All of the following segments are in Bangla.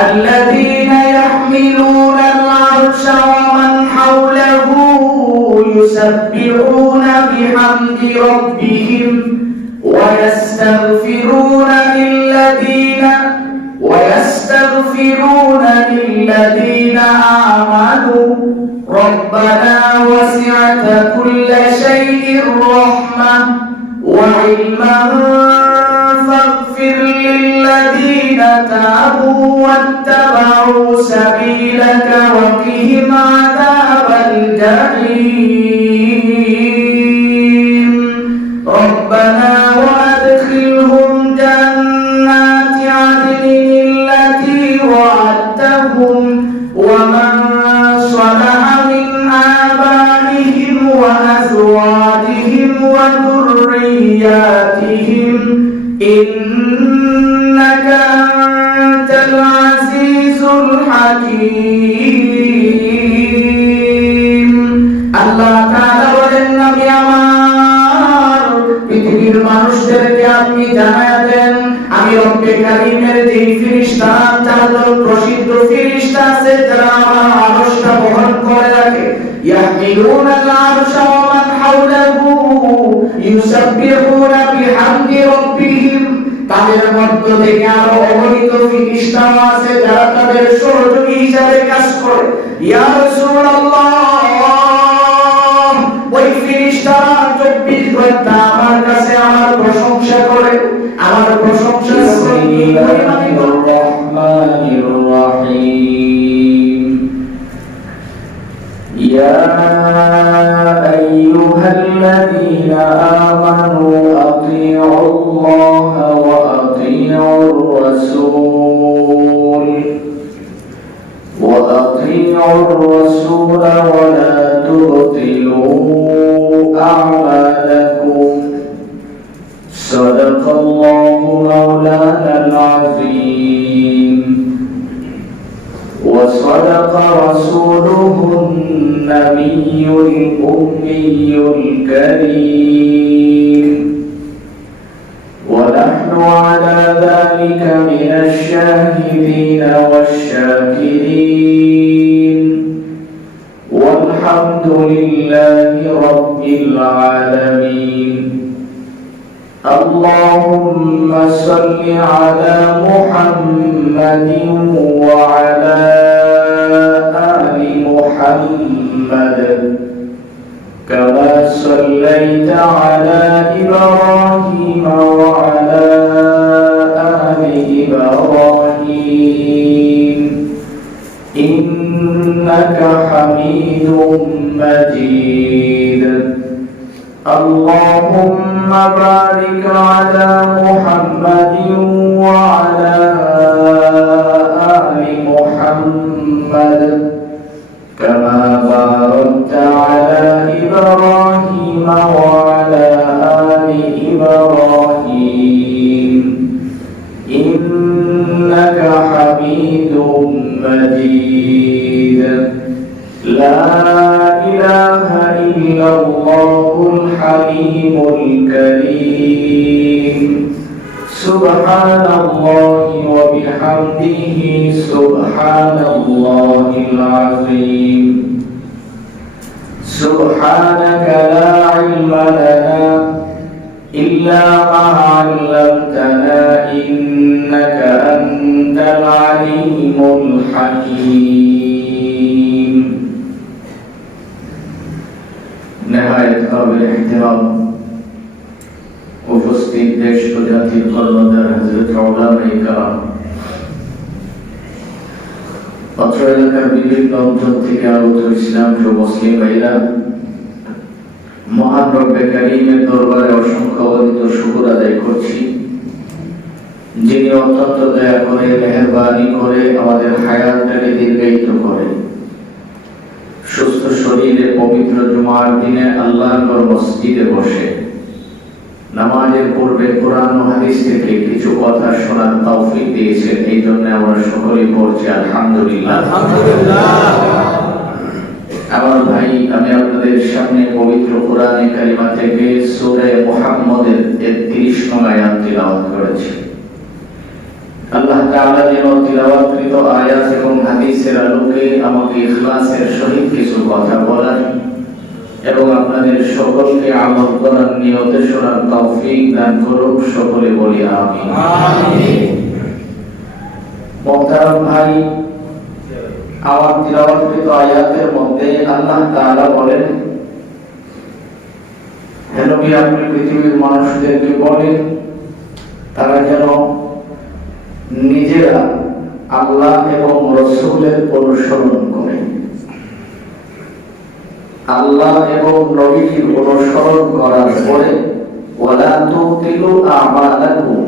الذين يحملون العرش ومن حوله يسبحون بحمد ربهم ويستغفرون للذين آمنوا ربنا وسعت كل شيء رحمة وعلما فاغفر للذين تابوا واتبعوا سبيلك وقهم عذاب الجحيم ربنا وأدخلهم جنات عدن التي وعدتهم ومن صلح من آبائهم وأزواجهم وذرياتهم إنك أنت العزيز الحكيم আল্লাহ তাআলা বলেন নবী আমার পৃথিবীর মানুষদেরকে আপনি জানায়া দেন আমি রব্বে কারীমের যে ফেরেশতা তাদের প্রসিদ্ধ ফেরেশতা আছে যারা আমার আরশটা বহন করে রাখে ইয়াহমিলুনা আল-আরশা ওয়া মান হাওলাহু ইউসাব্বিহুনা বিহামদি রাব্বিহিম তাদের মধ্য থেকে আরো অগণিত ফেরেশতা আছে যারা তাদের সহযোগী হিসেবে কাজ করে ইয়া রাসূলুল্লাহ ওই ফেরেশতারা 24 ঘন্টা আমার কাছে আমার প্রশংসা করে আমার প্রশংসা রহমানির রহিম ইয়া আইয়ুহাল্লাযীনা আমানু আতিউল্লাহা ওয়া আতিউর রাসূল ওয়া লা তুবতিলু أعمالكم صدق الله مولانا العظيم وصدق رسوله النبي الأمي الكريم ونحن على ذلك من الشاهدين والشاكرين والحمد لله رب العالمين اللهم صل على محمد وعلى آل محمد كما صليت على إبراهيم وعلى آل إبراهيم إنك حميد مجيد اللهم بارك على محمد وعلى آل محمد كما باركت على إبراهيم وعلى آل إبراهيم إنك حميد مجيد لا إله إلا الله الحليم الكريم سبحان الله وبحمده سبحان الله العظيم سبحانك لا علم لنا إلا ما علمتنا إنك أنت العليم الحكيم نهاية قابل احترام উপস্থিত দেশ ও জাতির কর্ণধার হযরত উলামায়ে কেরাম অত্র এলাকার বিভিন্ন অঞ্চল থেকে আগত ইসলাম ও মুসলিম ভাইরা মহান রব্বে কারীমের দরবারে অসংখ্য অগণিত শুকর আদায় করছি যিনি অত্যন্ত দয়া করে মেহেরবানি করে আমাদের হায়াতটাকে দীর্ঘায়িত করে সুস্থ শরীরে পবিত্র জুমার দিনে আল্লাহর মসজিদে বসে নামাজের পূর্বে কোরআন ও হাদিস থেকে কিছু কথা শোনার তৌফিক দিয়েছেন এই জন্য আমরা সকলেই বলছি আলহামদুলিল্লাহ আলহামদুলিল্লাহ আমার ভাই আমি আপনাদের সামনে পবিত্র কোরআনে কারিমা থেকে সূরা মুহাম্মদের 31 নং আয়াত তিলাওয়াত করেছি আল্লাহ তাআলা যেন তিলাওয়াতকৃত হাদিসের আলোকে আমাকে ইখলাসের সহিত কিছু কথা বলার এবং আপনাদের সকলকে আমল করার নিয়তে শোনার তৌফিক দান করুক। সকলে বলি আমিন। মোহতারাম ভাই, আমার তিলাওয়াতকৃত আয়াতের মধ্যে আল্লাহ তাআলা বলেন, হে নবী, আপনি পৃথিবীর মানুষদেরকে বলেন তারা যেন নিজেরা আল্লাহ এবং রাসূলের অনুসরণ করে, আল্লাহ এবং নবীর অনুসরণ করার পরে ওয়ালা তুতিলু আমালাকুম,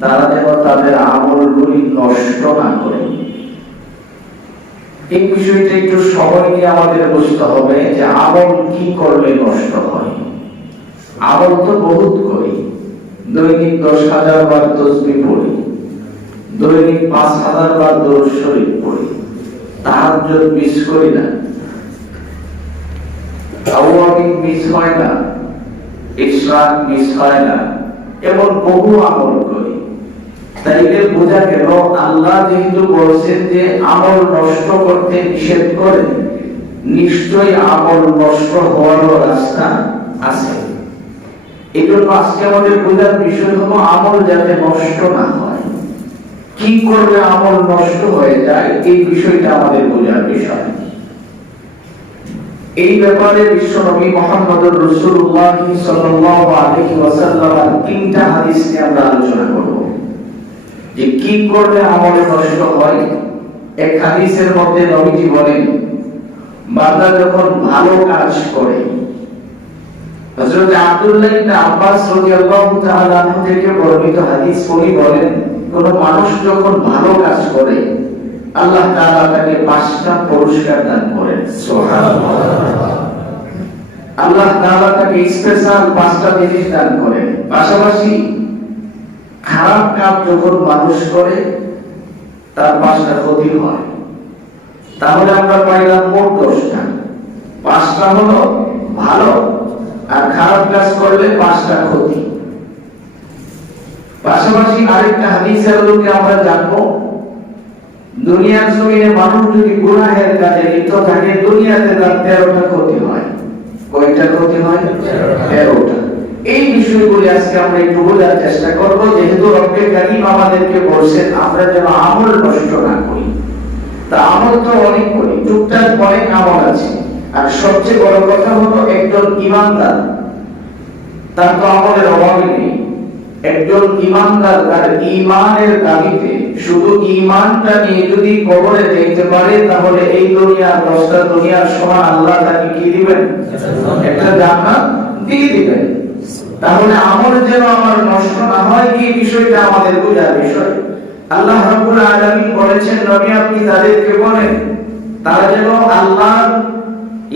তারা যেন তাদের আমলগুলি নষ্ট না করে। এই বিষয়টা একটু সময় নিয়ে আমাদের বুঝতে হবে যে আমল কি করলে নষ্ট হয়। আমল তো বহুত করি, দৈনিক 10,000 বার তাসবিহ পড়ি, দৈনিক 5,000 বার দরুদ শরীফ পড়ি, তাহাজ্জুদ মিস করি না, তাওয়াবিন মিস হয় না, ইশরাক মিস হয় না, এমন বহু আমল করি। তাইলে বোঝা গেল আল্লাহ যেহেতু বলছেন যে আমল নষ্ট করতে নিষেধ করেন, নিশ্চয়ই আমল নষ্ট হওয়ারও রাস্তা আছে। এই জন্য আজকে আমাদের বোঝার বিষয় হলো আমল যাতে নষ্ট না হয়, কি করলে আমল নষ্ট হয়ে যায়, এই বিষয়টা আমাদের বোঝার বিষয়। এই ব্যাপারে বিশ্বনবী মুহাম্মদুর রাসূলুল্লাহ সাল্লাল্লাহু আলাইহি ওয়াসাল্লাম তিনটা হাদিস নিয়ে আমরা আলোচনা করব যে কি করলে আমল নষ্ট হয়। এক হাদিসের মধ্যে নবীজি বলেন, বান্দা যখন ভালো কাজ করে, হযরত আব্দুল্লাহ ইবনে আব্বাস রাদিয়াল্লাহু তাআলা আনহু থেকে বর্ণিত হাদিস, উনি বলেন, কোন মানুষ যখন ভালো কাজ করে আল্লাহ তাআলা তাকে 5টা পুরস্কার দান করেন। সুবহানাল্লাহ। আল্লাহ তাআলা তাকে স্পেশাল 5টা জিনিস দান করেন। পাশাপাশি খারাপ কাজ যখন মানুষ করে তার 5টা ক্ষতি হয়। তাহলে আমরা পাইলাম মোট 10টা। 5টা হলো ভালো, আর খারাপ কাজ করলে 5টা ক্ষতি। পাশাপাশি আরেকটা হাদিসের আলোকে আমরা জানবো, দুনিয়ার জমিনে মানুষ যদি গুনাহের কাজে লিপ্ত থাকে, দুনিয়াতে তার 13টা ক্ষতি হয়। কয়টা ক্ষতি হয়? 13টা। এই বিষয়গুলি আজকে আমরা একটু বোঝার চেষ্টা করব, যেহেতু রব্বে কারীম আমাদেরকে বলছেন আমরা যেন আমল নষ্ট না করি। তা আমল তো অনেক করি, টুকটাক অনেক আমল আছে, আর সবচেয়ে বড় কথা হলো একজন ঈমানদার তার তো আমলের অভাবই নেই। একজন ঈমানদার তার ঈমানের দাবিতে শুধু ঈমানটা নিয়ে যদি কবরে যেতে পারে, তাহলে এই দুনিয়ার 10টা দুনিয়ার সমান আল্লাহ তাকে কি দিবেন? একটা জান্নাত দিয়ে দিবেন। তাহলে আমল যেন আমার নষ্ট না হয়, এই বিষয়টা আমাদের বোঝার বিষয়। আল্লাহ রাব্বুল আলামিন বলেছেন, নবী আপনি তাদেরকে বলেন তারা যেন আল্লাহর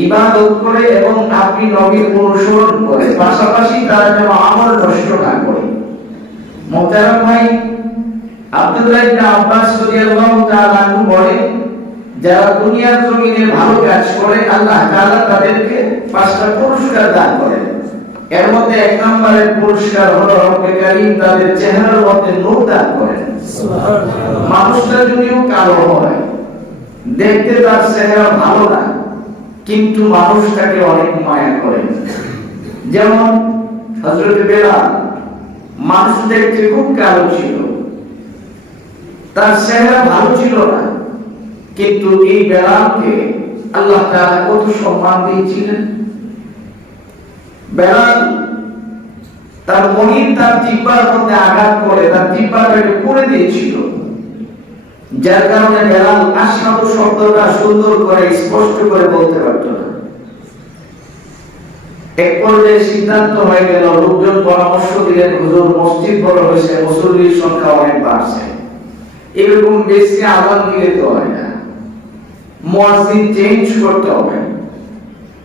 ইবাদত করে এবং আপনি নবীর অনুসরণ করে, পাশাপাশি তারা যেন আমল নষ্ট না করে। মুহতারাম ভাই, আব্দুল্লাহ ইবনে আব্বাস রাদিয়াল্লাহু তাআলা আনহু বলেন, যারা দুনিয়ার জমিনে ভালো কাজ করে আল্লাহ তাআলা তাদেরকে 5টা পুরস্কার দান করেন। এর মধ্যে 1 নম্বরের পুরস্কার হলো রব্বে কারীম তাদের চেহারার মধ্যে নূর দান করেন। সুবহানাল্লাহ। মানুষটা যদিও কালো হয়, দেখতে তার চেহারা ভালো না, কিন্তু মানুষটাকে অনেক মায়া করেন। যেমন হযরত বেলাল, মানুষ দেখতে খুব কালো ছিল, তার চেহারা ভালো ছিল না, কিন্তু এই বেলালকে আল্লাহ তাআলা কত সম্মান দিয়েছিলেন। বেলাল তার মনির তার জিহ্বার মধ্যে আঘাত করে তার জিহ্বাটাকে পুড়ে দিয়েছিল, যার কারণে বেলাল আশহাদু শব্দটা সুন্দর করে স্পষ্ট করে বলতে পারত না। এক পর্যায়ে সিদ্ধান্ত হয়ে গেল, লোকজন পরামর্শ দিলেন, হুজুর মসজিদ বড় হয়েছে, মুসল্লির সংখ্যা অনেক বাড়ছে, এরকম বেশি আযান দিলে তো হয় না, মুয়াজ্জিন চেঞ্জ করতে হবে।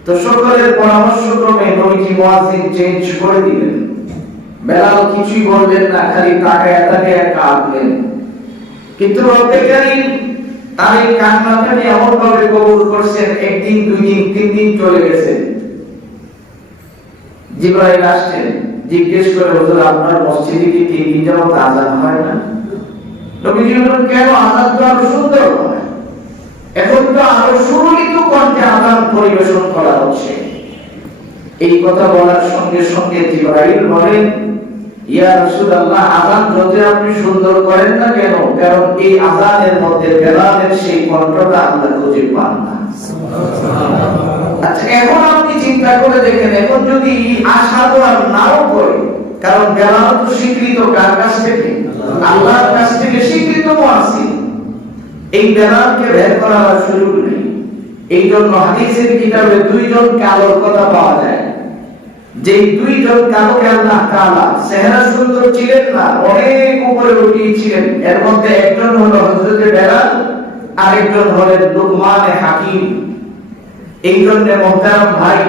তো সকলের পরামর্শ ক্রমে নবীজি মুয়াজ্জিন চেঞ্জ করে দিলেন। বেলাল কিছুই বললেন না, খালি তাকায় তাকায় কাঁদলেন। কিন্তু রব্বে কারীম তার এই কান্নাটাকে এমন ভাবে কবুল করছেন, একদিন, 2 দিন, 3 দিন চলে গেছে। জিবরাইল আসছেন, জিজ্ঞেস করে, হুজুর আপনার মসজিদে কি 3 দিন যাবত আযান হয় না? নবীজি বললেন, কেন? আযান তো আরো সুন্দর হয়। আরো সুরলিত কণ্ঠে আযান পরিবেশন করা হচ্ছে। এই কথা বলার সঙ্গে সঙ্গে জিবরাইল বলেন, ইয়া রাসূলুল্লাহ, আযান যত আপনি সুন্দর করেন না কেন, কারণ এই আযানের মধ্যে বেলালের সেই কণ্ঠটা আল্লাহ খুঁজে পান না। আচ্ছা, এখন আপনি চিন্তা করে দেখেন, এখন যদি আশহাদু আর নাও করে, কারণ বেলাল তো স্বীকৃত কার কাছ থেকে? আল্লাহর কাছ থেকে স্বীকৃত মুয়াজ্জিন। এই বেলালকে বের করার সুযোগ নেই। এই জন্য হাদিসের কিতাবে দুইজন কালোর কথা পাওয়া যায়। যে দুইজন কালোকে আল্লাহ তাআলা চেহারা সুন্দর ছিলেন না, অনেক উপরে উঠিয়েছিলেন। এর মধ্যে একজন হলো হযরত বেলাল, আরেকজন হলেন লুকমান হাকিম। এই জন্য মুহতারাম ভাই,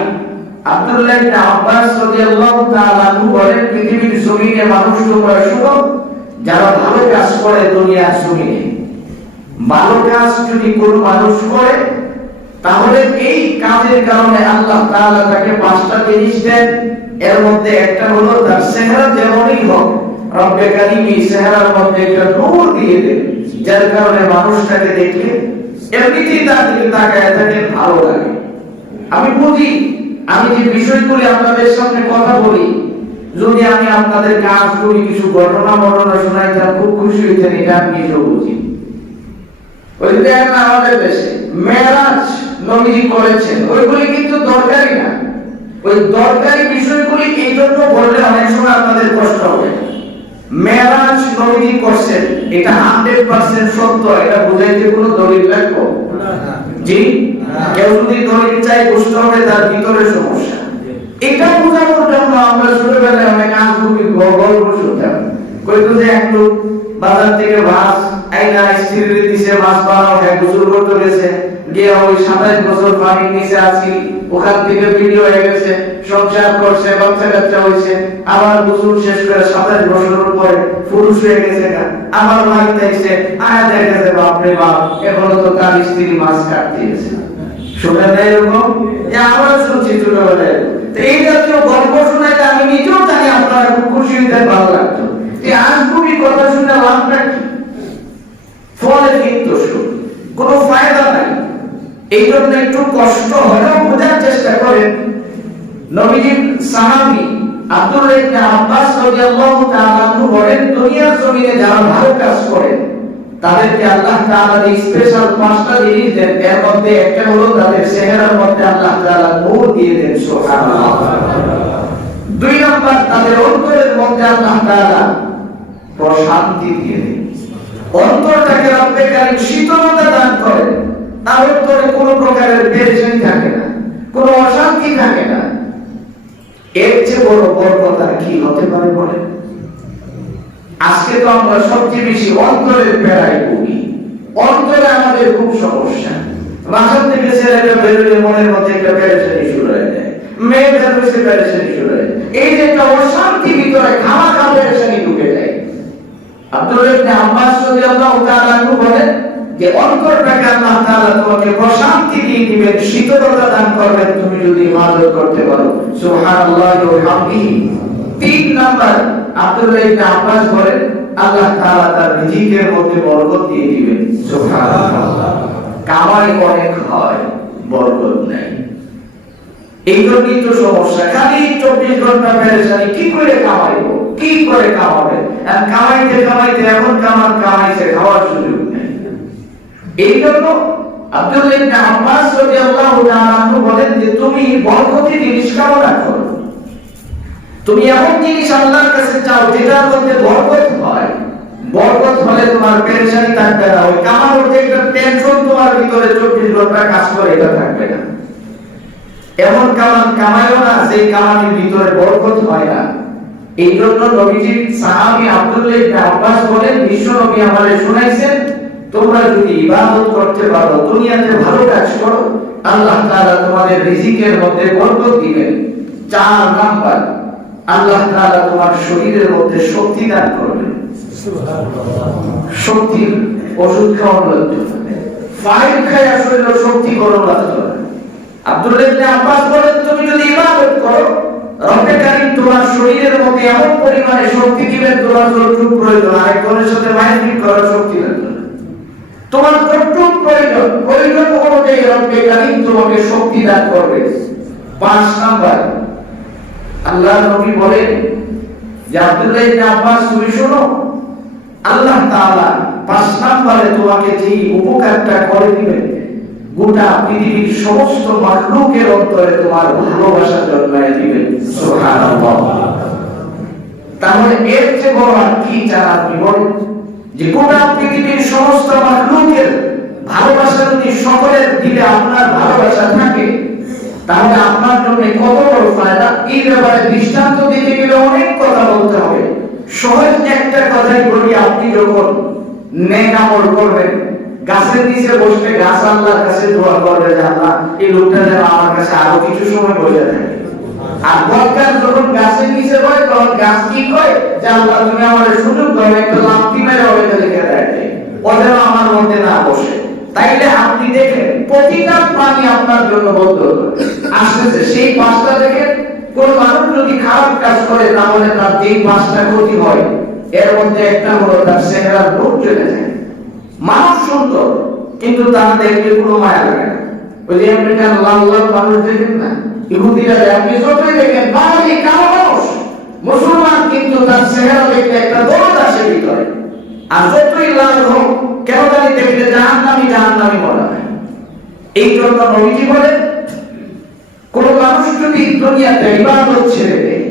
আব্দুল্লাহ ইবনে আব্বাস রাদিয়াল্লাহু তাআলা আনহু বলেন, পৃথিবীর জমিনে মানুষ তোমরা শুনো, যারা ভালো কাজ করে দুনিয়ার জমিনে, ভালো কাজ যদি কোনো মানুষ করে, তাহলে এই কাজের কারণে আল্লাহ তাআলা তাকে 5টা জিনিস দেন। এর মধ্যে একটা হলো তার চেহারা যেমনই হোক, রব্বে কারীম এই চেহারার মধ্যে একটা নূর দিয়ে দেন, যার কারণে মানুষটাকে দেখলে এমনিতেই তার দিকে তাকায় থাকে, ভালো লাগে। আমি বুঝি, আমি যে বিষয়গুলি আপনাদের সামনে কথা বলি, যদি আমি আপনাদের কাজগুলি কিছু ঘটনা বর্ণনা শোনাইতাম, খুব খুশি হইতেন, এটা আমি নিজেও বুঝি। ওই দেখেন আমাদের দেশে মেরাজ নবীজি করেছেন, ওইগুলি কিন্তু দরকারি না। ওই দরকারি বিষয়গুলি এই জন্য বললে অনেক সময় আপনাদের কষ্ট হবে। মেরাজ নবীজি করছেন, এটা 100% সত্য, এটা বুঝাইতে কোনো দলিল লাগবে না। জি, কেউ যদি দলিল চাই, বুঝতে হবে তার ভিতরে সমস্যা। এটা বোঝানোর জন্য আমরা ছোটবেলায় অনেক আজগুবি গল্প শুনতাম। কইতো যে এক লোক বাজার থেকে মাছ আইনা স্ত্রীর দিছে, মাছ বানাও, হ্যাঁ গোসল করতে গেছে, গিয়ে ওই 27 বছর পানির নিচে আছি, ওখান থেকে ভিডিও হয়ে গেছে, সংসার করছে, বাচ্চা কাচ্চা হয়েছে, আবার গোসল শেষ করে 27 বছরের পরে পুরুষ হয়ে গেছে, আমার ভাই দেখছে, আয়া দেখেছে, বাপরে বাপ, এখনো তো তার স্ত্রী মাছ কাটতে গেছে। শুনে না এরকম? আমরা শুনছি ছোটবেলায়। তো এই জাতীয় গল্প শোনাইলে আমি নিজেও জানি আপনারা খুব খুশি হইতে, ভালো লাগতো। এই আজগুবি কথা শুনে লাভটা কি? ফলে কিন্তু কোনো ফায়দা নাই। এই জন্য একটু কষ্ট হলেও বোঝার চেষ্টা করেন। নবীজির সাহাবী আব্দুল্লাহ ইবনে আব্বাস রাদিয়াল্লাহু তাআলা আনহু বলেন, দুনিয়ার জমিনে যারা ভালো কাজ করে তাদেরকে আল্লাহ তাআলা এই স্পেশাল 5টা জিনিস দেন। এর মধ্যে একটা হলো তাদের চেহারার মধ্যে আল্লাহ তাআলা নূর দিয়ে দেন, সুবহানাল্লাহ। 2 নাম্বার, তাদের অন্তরের মধ্যে আল্লাহ তাআলা প্রশান্তি দিয়ে দেন। অন্তরটাকে রব্বে কারীম শীতলতা দান করেন, তার অন্তরে কোনো প্রকারের পেরেশানি থাকে না, কোনো অশান্তি থাকে না। এর চেয়ে বড় বরকত আর কি হতে পারে বলেন? আজকে তো আমরা সবচেয়ে বেশি অন্তরের পেরাই ভুগি। অন্তরে আমাদের খুব সমস্যা। বাসা থেকে ছেলেটা বেরোলে মনের মধ্যে একটা পেরেশানি শুরু হয়ে যায়, মেয়ে বেরোলে পেরেশানি শুরু হয়ে যায়। এই যে একটা অশান্তি ভিতরে খামাখা পেরেশানি ঢুকে যায়। আব্দুল্লাহ ইবনে আব্বাস রাদিয়াল্লাহু তাআলা আনহু বলেন যে অন্তরটাকে আল্লাহ তাআলা তোমাকে প্রশান্তি দিয়ে দিবেন, শীতলতা দান করবেন, তুমি যদি ইবাদত করতে পারো। সুবহানাল্লাহি ওয়া বিহামদিহি। 3 নাম্বার, আব্দুল্লাহ ইবনে আব্বাস বলেন আল্লাহ তাআলা তার রিজিকের মধ্যে বরকত দিয়ে দিবেন। সুবহানাল্লাহ। কামাই অনেক হয়, বরকত নাই। এই জন্যই তো সমস্যা, খালি 24 ঘন্টা পেরেশানি, কি করে কামাইবো, কি করে কামাবে? আর কামাইতে কামাইতে এমন কামাইছে, খাওয়ার সুযোগ নেই। এই জন্য আব্দুল্লাহ ইবনে আব্বাস রাদিয়াল্লাহু তাআলা আনহু বলেন যে তুমি বরকতি জিনিস কামনা করো, তুমি এমন জিনিস আল্লাহর কাছে চাও যেটার মধ্যে বরকত হয়। বরকত হলে তোমার পেরেশানি থাকবে না, ওই কামানোর যে একটা টেনশন তোমার ভিতরে 24 ঘন্টা কাজ করে, এটা থাকবে না। এমন কামাইও না যে কামানির ভিতরে বরকত হয় না। এই জন্য নবীজির সাহাবী আব্দুল্লাহ ইবনে আব্বাস বলেন, বিশ্ব নবী আমাদের শুনাইছেন, তোমরা যদি ইবাদত করতে পারো, দুনিয়াতে ভালো কাজ করো, আল্লাহ তাআলা তোমাদের রিজিকের মধ্যে বরকত দিবেন। 4 নাম্বার, আল্লাহ তাআলা তোমার শরীরের মধ্যে শক্তি দান করবেন। সুবহানাল্লাহ। শক্তি ওষুধ খাওয়ার লাগবে, ফাইল খায় আসলে শক্তি করার লাগবে। আব্দুল্লাহ ইবনে আব্বাস বলেন, তুমি যদি ইবাদত করো, রব্বে কারীম তোমার শরীরের মধ্যে এমন পরিমাণে শক্তি দিবেন, তোমার যতটুকু প্রয়োজন আরেকজনের সাথে মাইন্ড করার শক্তি লাগবে না। তোমার যতটুকু প্রয়োজন অনুযায়ী রব্বে কারীম তোমাকে শক্তি দান করবে। 5 নাম্বার, আল্লাহর নবী বলেন যে আব্দুল্লাহ ইবনে আব্বাস তুমি শোনো, আল্লাহ তাআলা 5 নম্বরে তোমাকে যে উপকারটা করে দিবেন, গোটা পৃথিবীর সমস্ত মাখলুকের অন্তরে তোমার ভালোবাসা জন্মায় দিবেন। সুবহানাল্লাহ। তাহলে এর চেয়ে বড় আর কি চান আপনি বলেন? যে গোটা পৃথিবীর সমস্ত মাখলুকের ভালোবাসা যদি সকলের দিলে আপনার ভালোবাসা থাকে, তাহলে আপনার জন্য কত বড় ফায়দা। এই ব্যাপারে দৃষ্টান্ত দিতে গেলে অনেক কথা বলতে হবে। সহজ একটা কথাই বলি, আপনি যখন নেক আমল করবেন, গাছের নিচে বসলে গাছ আল্লাহর কাছে দোয়া করবে যে আল্লাহ এই লোকটা যেন আমার কাছে আরো কিছু সময় বসে থাকে। আর বরকার যখন গাছের নিচে হয় তখন গাছ কি কয় যে আল্লাহ তুমি আমাদের সুযোগ দাও, একটা লাফি মেরে ওইটা লিখে দেয় ও যেন আমার মধ্যে না বসে। তাইলে আপনি দেখেন প্রতিটা প্রাণী আপনার জন্য বদ্ধ আসতেছে। সেই 5টা দেখেন, কোন মানুষ যদি খারাপ কাজ করে তাহলে তার যেই 5টা ক্ষতি হয়, এর মধ্যে একটা হলো তার চেহারার রূপ চলে যায়। মানুষ সুন্দর কিন্তু তার দেখলে কোনো মায়া লাগে না। ওই যে আমেরিকান লাল লাল মানুষ দেখেন না, ইহুদিরা আপনি যতই দেখেন বাঙালি কালো মানুষ, মুসলমান কিন্তু তার চেহারা দেখলে একটা দরদ আসে ভিতরে। আর যতই লাল হোক কেন জানি দেখলে জাহান্নামী মনে হয়। এই জন্য নবীজি বলেন কোন মানুষ যদি দুনিয়াতে ইবাদত ছেড়ে দেয়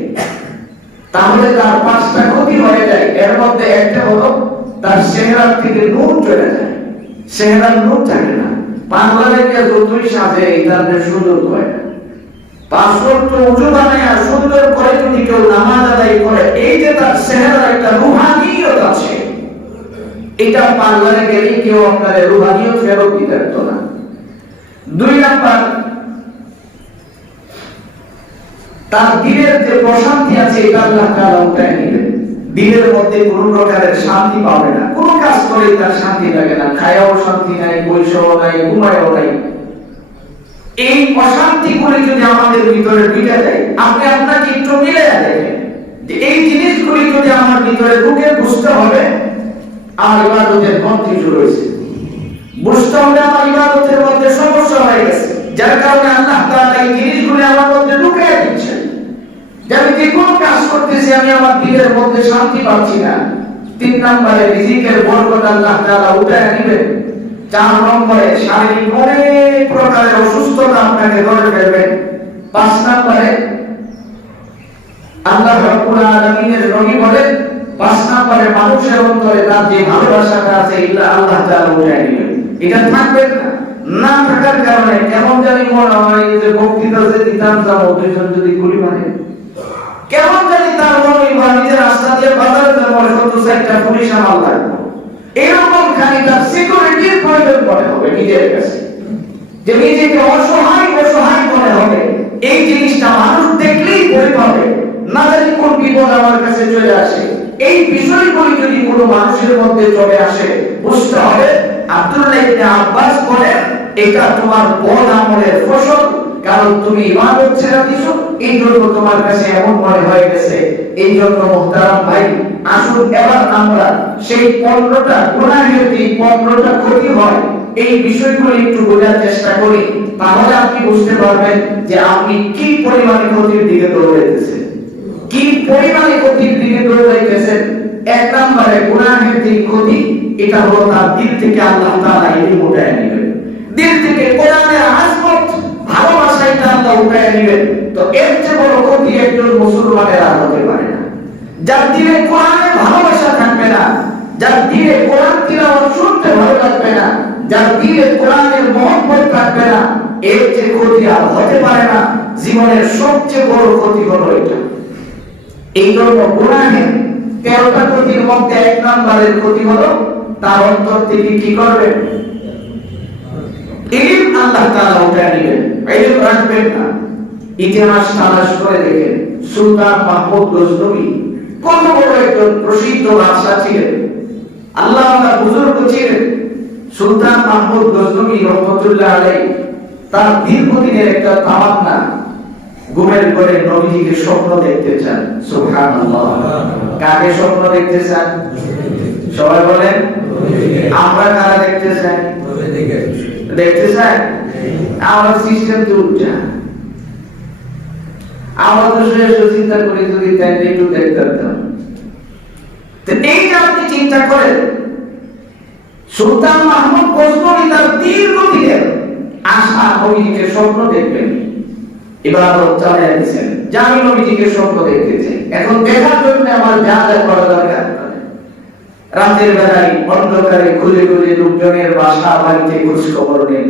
তাহলে তার 5টা ক্ষতি হয়ে যায়। এর মধ্যে একটা হলো তার চেহারা থেকে নূর চলে যায়, চেহারার নূর থাকে না। বাংলাতে যতই সাজে ইতাদের সুন্দর করে না। 5 ওয়াক্ত ওযু বানায় সুন্দর করে যদি কেউ নামাজ আদায় করে, এই যে তার চেহারার একটা রূহানিয়ত আছে, এটা পার্লারে গেলে কেউ আপনার রূহানিয়ত ফেরত দিতে পারতো না। 2 নাম্বার, তার দিলের যে প্রশান্তি আছে এটা আল্লাহ তাআলা উঠায় নেবেন। দিলের মধ্যে কোনো প্রকারের শান্তি পাবে না, কোনো কাজ করে তার শান্তি লাগে না, খায়াও শান্তি নাই, পয়সাও নাই, ঘুমায়ও নাই। এই অশান্তিগুলি যদি আমাদের ভিতরে ঢুকে যায়, আপনি আপনাকে একটু মিলে দেখেন যে এই জিনিসগুলি যদি আমার ভিতরে ঢুকে, বুঝতে হবে আমার ইবাদতের পন্থী শুরু হয়েছে, বুঝতে হবে আমার ইবাদতের মধ্যে সমস্যা হয়ে গেছে, যার কারণে আল্লাহ তাআলা এই জিনিসগুলি আমার মধ্যে ঢুকে দিচ্ছেন। যে আমি যে কোনো কাজ করতেছি আমি আমার দিলের মধ্যে শান্তি পাচ্ছি না। 3 নম্বরে রিজিকের বরকত আল্লাহ তাআলা উঠায় নেবেন। 4 নম্বরে শারীরিক অনেক প্রকারের অসুস্থতা আপনাকে ধরে ফেলবে। 5 নম্বরে আল্লাহ রাব্বুল আলামিনের নবী বলেন 5 নম্বরে মানুষের অন্তরে তার যে ভালোবাসাটা আছে এটা আল্লাহ তাআলা উঠায় নেবেন। এটা থাকবে না থাকার কারণে কেমন জানি মনে হয় যে বক্তৃতা যে দিতাম যাবো, দুইজন যদি গুলি মারে কেমন জানি তার মনে হয় নিজের রাস্তা দিয়ে বাজারে যাবো, 74টা পুলিশ আমার লাগবে। এরকম খালি তার সিকিউরিটির প্রয়োজন মনে হবে নিজের কাছে, যে নিজেকে অসহায় মনে হবে। এই জিনিসটা মানুষ দেখলেই ভয় পাবে, না জানি কোন বিপদ আমার কাছে চলে আসে। এই বিষয়গুলি যদি কোনো মানুষের মধ্যে চলে আসে, বুঝতে হবে আব্দুল্লাহ ইবনে আব্বাস বলেন এটা তোমার বদ আমলের ফসল, কারণ তুমি ইবাদত ছেড়ে দিছো, এই জন্য তোমার কাছে এমন মনে হয়ে গেছে। এই জন্য মুহতারাম ভাই, আসুন এবার আমরা সেই 15টা গুনাহের যে 15টা ক্ষতি হয় এই বিষয়গুলো একটু বোঝার চেষ্টা করি, তাহলে আপনি বুঝতে পারবেন যে আপনি কি পরিমাণে ক্ষতির দিকে দৌড়াইতেছেন, কি পরিমাণে ক্ষতির দিকে দৌড়াইতেছেন। 1 নম্বরে গুনাহের যে ক্ষতি, এটা হলো তার দিল থেকে আল্লাহ তাআলা এটি উঠায় নেবেন। দিল থেকে কোরআনের আজমত ভালোবাসা এটা আল্লাহ উঠায় নেবেন। তো এর চেয়ে বড় ক্ষতি একজন মুসলমানের আর হতে পারে না। যার দিলে কোরআনের ভালোবাসা থাকবে না, যার দিলে কোরআন তিলাওয়াত শুনতে ভালো লাগবে না, যার দিলে কোরআনের মহব্বত থাকবে না, এর চেয়ে ক্ষতি আর হতে পারে না। জীবনের সবচেয়ে বড় ক্ষতি হলো এটা। এই জন্য গুনাহের 13টা ক্ষতির মধ্যে 1 নম্বরের ক্ষতি হলো তার অন্তর থেকে কি করবে? ইলম আল্লাহ তাআলা উঠায় নেবেন, ইলম রাখবেন না। ইতিহাস তালাশ করে দেখেন সুলতান মাহমুদ গজনবী কত বড় একজন প্রসিদ্ধ বাদশা ছিলেন, আল্লাহ তাআলা বুজুর্গ ছিলেন। সুলতান মাহমুদ গজনবী রহমাতুল্লাহ আলাইহি তার দীর্ঘদিনের একটা তামান্না, ঘুমের ঘরে নবীজিকে স্বপ্ন দেখতে চান। সুবহানাল্লাহ। কাকে স্বপ্ন দেখতে চান? সবাই বলেন আমরা কারা দেখতে চাই? দেখতে চাই? আমার সিস্টেম তো উল্টা। আমরা তো চিন্তা করি যদি তাই একটু দেখতাম। এই যে আপনি চিন্তা করেন, সুলতান মাহমুদ গজনবী তার দীর্ঘদিনের আশা নবীজিকে স্বপ্ন দেখবেন, ইবাদত চালিয়ে দিয়েছেন, যে আমি নবীজিকে স্বপ্ন দেখতে চাই। এখন দেখার জন্য আমার যা যা করা দরকার, রাতের বেলায় অন্ধকারে খুঁজে খুঁজে লোকজনের বাসা বাড়িতে খোঁজ খবর নেন,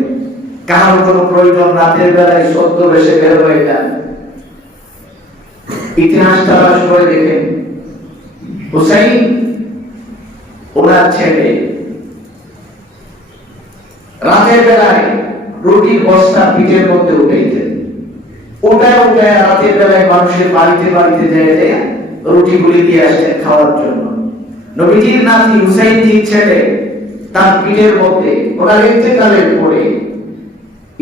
কারোর কোনো প্রয়োজন রাতের বেলায় সত্য বেশে বের হয়ে যান। ইতিহাস তালাশ করে দেখেন, হুসাইন ওনার ছেলে রাতের বেলায় রুটির বস্তা পিঠের মধ্যে উঠাইতেন, ওটায় রাতের বেলায় মানুষের বাড়িতে বাড়িতে যেয়ে রুটিগুলি দিয়ে আসতেন খাওয়ার জন্য। নবীজির নাতি হুসাইনজির ছেলে তার পিঠের মধ্যে, ওরা ইন্তেকালের পরে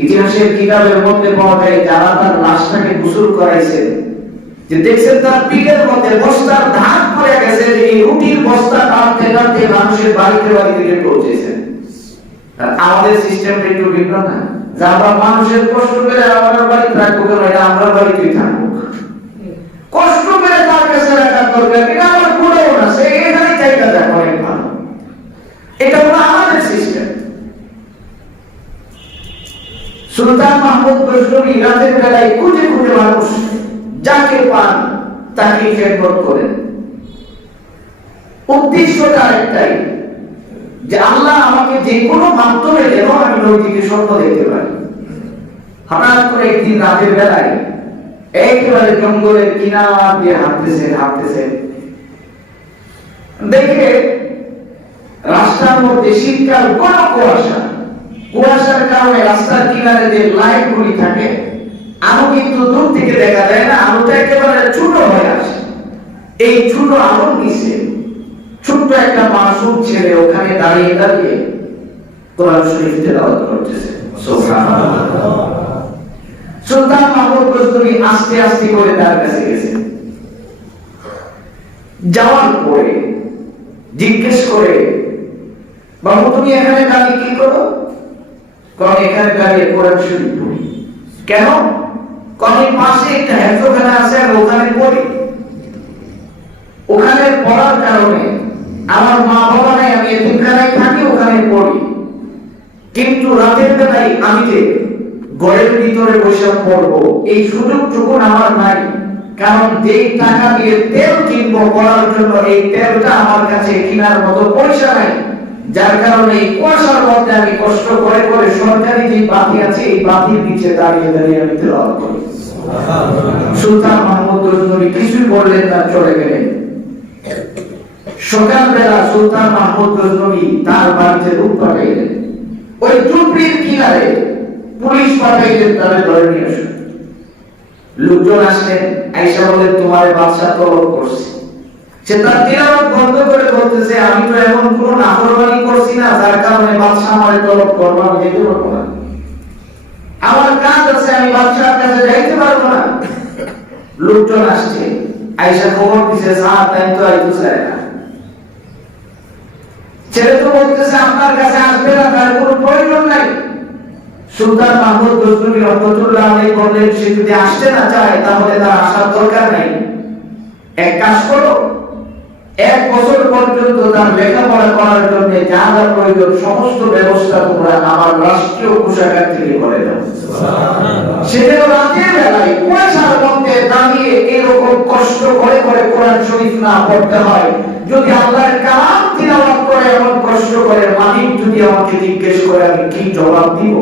ইতিহাসের কিতাবের মধ্যে পাওয়া যায় যারা তার লাশটাকে গোসল করাইছেন, যে দেখছেন তার পিঠের মধ্যে বস্তার ধান পড়ে গেছে, যে এই রুটির বস্তা টানতে টানতে মানুষের বাড়িতে বাড়িতে পৌঁছেছেন। আমাদের সিস্টেমটা একটু ভিন্ন না, যে আমরা মানুষের কষ্ট পেলে আমরা বাড়িতে রাখবো কেন, এটা আমরা বাড়িতেই থাকবো। কষ্ট পেলে তার কাছে রাখার দরকার, এটা আমার গুণও না, সে এখানেই জায়গা দেয় অনেক ভালো। এটা হলো আমাদের সিস্টেম। সুলতান মাহমুদ গজনবী রাতের বেলায় খুঁজে খুঁজে মানুষ যাকে পান তাকে খেদমত করেন। উদ্দেশ্যটা একটাই, যে আল্লাহ আমাকে যে কোনো মাধ্যমে যেন আমি নবীজিকে স্বপ্ন দেখতে পারি। হঠাৎ করে একদিন রাতের বেলায় একেবারে জঙ্গলের কিনার দিয়ে হাঁটতেছে, দেখে রাস্তার মধ্যে শীতকাল, কোন কুয়াশার কারণে রাস্তার কিনারে যে লাইট গুলি থাকে, আলো কিন্তু দূর থেকে দেখা যায় না, আলোটা একেবারে ছোট হয়ে আসে। এই ছোট আলোর নিচে ছোট্ট একটা মাসুম ছেলে ওখানে দাঁড়িয়ে দাঁড়িয়ে কোরআন শরীফ তেলাওয়াত করতেছে। সুবহানাল্লাহ। সুলতান মাহমুদ গজনবী আস্তে আস্তে করে তার কাছে গেছে, যাওয়ার পরে জিজ্ঞেস করে, বাবু তুমি এখানে দাঁড়িয়ে কি করো? কারণ এখানে দাঁড়িয়ে কোরআন শরীফ পড়ি। কেন? কারণ পাশে একটা হেফজখানা আছে, আমি ওখানে পড়ি। ওখানে পড়ার কারণে আমার মা বাবা নাই, আমি এতিমখানায় থাকি, ওখানে পড়ি। কিন্তু রাতের বেলায় আমি যে ঘরের ভিতরে বসে পড়বো এই সুযোগটুকু আমার নাই, কারণ যেই টাকা দিয়ে তেল কিনবো পড়ার জন্য, এই তেলটা আমার কাছে কেনার মতো পয়সা নাই। যার কারণে এই কুয়াশার মধ্যে আমি কষ্ট করে করে সরকারি যে বাতি আছে এই বাতির নিচে দাঁড়িয়ে দাঁড়িয়ে আমি তেলাওয়াত করি। সুলতান মাহমুদ গজনবী কিছুই বললেন না, চলে গেলেন। সকালবেলা সুলতান মাহমুদ গজনবী তার বাড়িতে লোক পাঠাইলেন, ওই ঝুপড়ির কিনারে পুলিশ পাঠাইলেন, তাদের ধরে নিয়ে আসে। লোকজন আসলেন, আয়েশা বলেন তোমার বাদশা তলব করছে। সে তার তিলাওয়াত বন্ধ করে বলতেছে, আমি তো এমন কোনো নাফরমানি করছি না যার কারণে বাদশা আমারে তলব করবে, আমি যেতে পারবো না। আমার কাজ আছে, আমি বাদশার কাছে যাইতে পারবো না। লোকজন আসছে, আয়েশা খবর দিছে সাহাব তাই তো আইতো চায় না। ছেলে তো বলতেছে আপনার কাছে আসবে না, তার কোনো প্রয়োজন নাই। সুলতান মাহমুদ গজনবী রহমাতুল্লাহ আলাইহি বললেন, সে যদি আসতে না চায় তাহলে তার আসার দরকার নাই। এক কাজ করো, 1 বছর পর্যন্ত তার লেখাপড়া করার জন্য যা যা প্রয়োজন সমস্ত ব্যবস্থা তোমরা আমার রাষ্ট্রীয় কোষাগার থেকে করে দাও। সেটাও রাতের বেলায় কুয়াশার মধ্যে দাঁড়িয়ে এরকম কষ্ট করে করে কোরআন শরীফ না পড়তে হয়। যদি আল্লাহর কালাম তিলাওয়াত করে এমন কষ্ট করে, মালিক যদি আমাকে জিজ্ঞেস করে আমি কি জবাব দিব?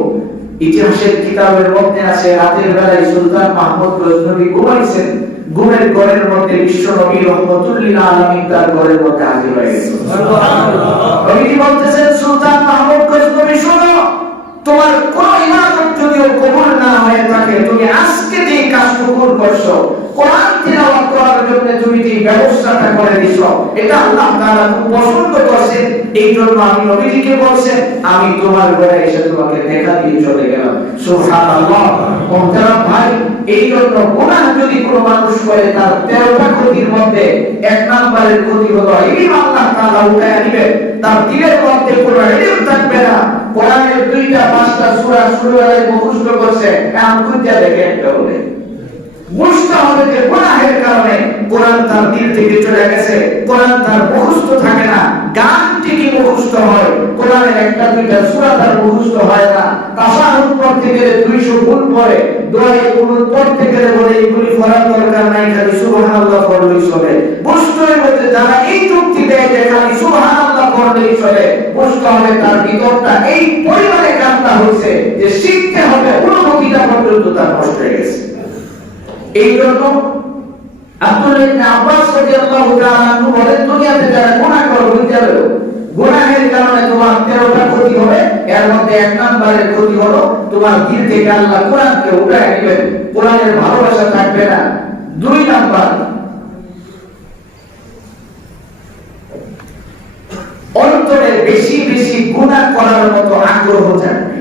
ইতিহাসের কিতাবের মধ্যে আছে রাতের বেলায় সুলতান মাহমুদ গজনবী ঘুমাইছেন, ঘুমের ঘরের মধ্যে বিশ্ব নবী রহমাতুল্লিল আলামিন তার ঘরের মধ্যে হাজির হয়ে গেছেন। সুবহানাল্লাহ। নবীজি বলতেছেন, সুলতান মাহমুদ গজনবী শোনো, তোমার কোন ইবাদত যদিও কবুল না হয়ে থাকে, তুমি আজকে যে কাজটুকু করছো কোরআন তিলাওয়াত করার জন্য তুমি যে ব্যবস্থাটা করে দিছো, এটা আল্লাহ তাআলা খুব পছন্দ করেছেন। এই জন্য আমি নবীজিকে বলছেন, আমি তোমার ঘরে এসে তোমাকে দেখা দিয়ে চলে গেলাম। সুবহানাল্লাহ। মুহতারাম ভাই, এই জন্য গুনাহ যদি কোনো মানুষ করে, তার 13টা ক্ষতির মধ্যে 1 নম্বরের ক্ষতি হলো ইলম আল্লাহ তাআলা উঠায় দিবেন। তার দিলের মধ্যে কোনো ইলম থাকবে না। কোরআনের 2টা 5টা সূরা শুরুতে মুখস্থ করছে, এখন খুঁজে দেখে একটা বলে মুখস্থ হবে যে গুনাহের কারণে কোরআন তার দিল থেকে চলে গেছে, কোরআন তার মুখস্থ থাকে না। গান ঠিকই মুখস্থ হয়, কোরআনের 1টা 2টা সূরা তার মুখস্থ হয় না। তাশাহুদ পড়তে গেলে 200 গুণ পড়ে, দোয়ায়ে কুনুত পড়তে গেলে বলে এগুলি পড়ার দরকার নাই, খালি সুবহানাল্লাহ পড়লেই চলে। বুঝতে হবে যারা এই যুক্তি দেয় যে খালি সুবহানাল্লাহ পড়লেই চলে, বুঝতে হবে তার ভিতরটা এই পরিমাণে গানটা হয়েছে যে শিখতে হবে, অনুভূতিটা পর্যন্ত তার নষ্ট হয়ে গেছে। এই জন্য আব্দুল্লাহ ইবনে আব্বাস রাদিয়াল্লাহু তাআলা আনহু বলেন, দুনিয়াতে যারা গুনাহ করে বুঝতে পারো, গুনাহের কারণে তোমার 13টা ক্ষতি হবে। এর মধ্যে 1 নম্বরের ক্ষতি হলো তোমার দিল থেকে আল্লাহ কোরআনকে উঠায় দিবেন, কোরআনের ভালোবাসা থাকবে না। 2 নাম্বার, অন্তরে বেশি বেশি গুনাহ করার মতো আগ্রহ থাকবে।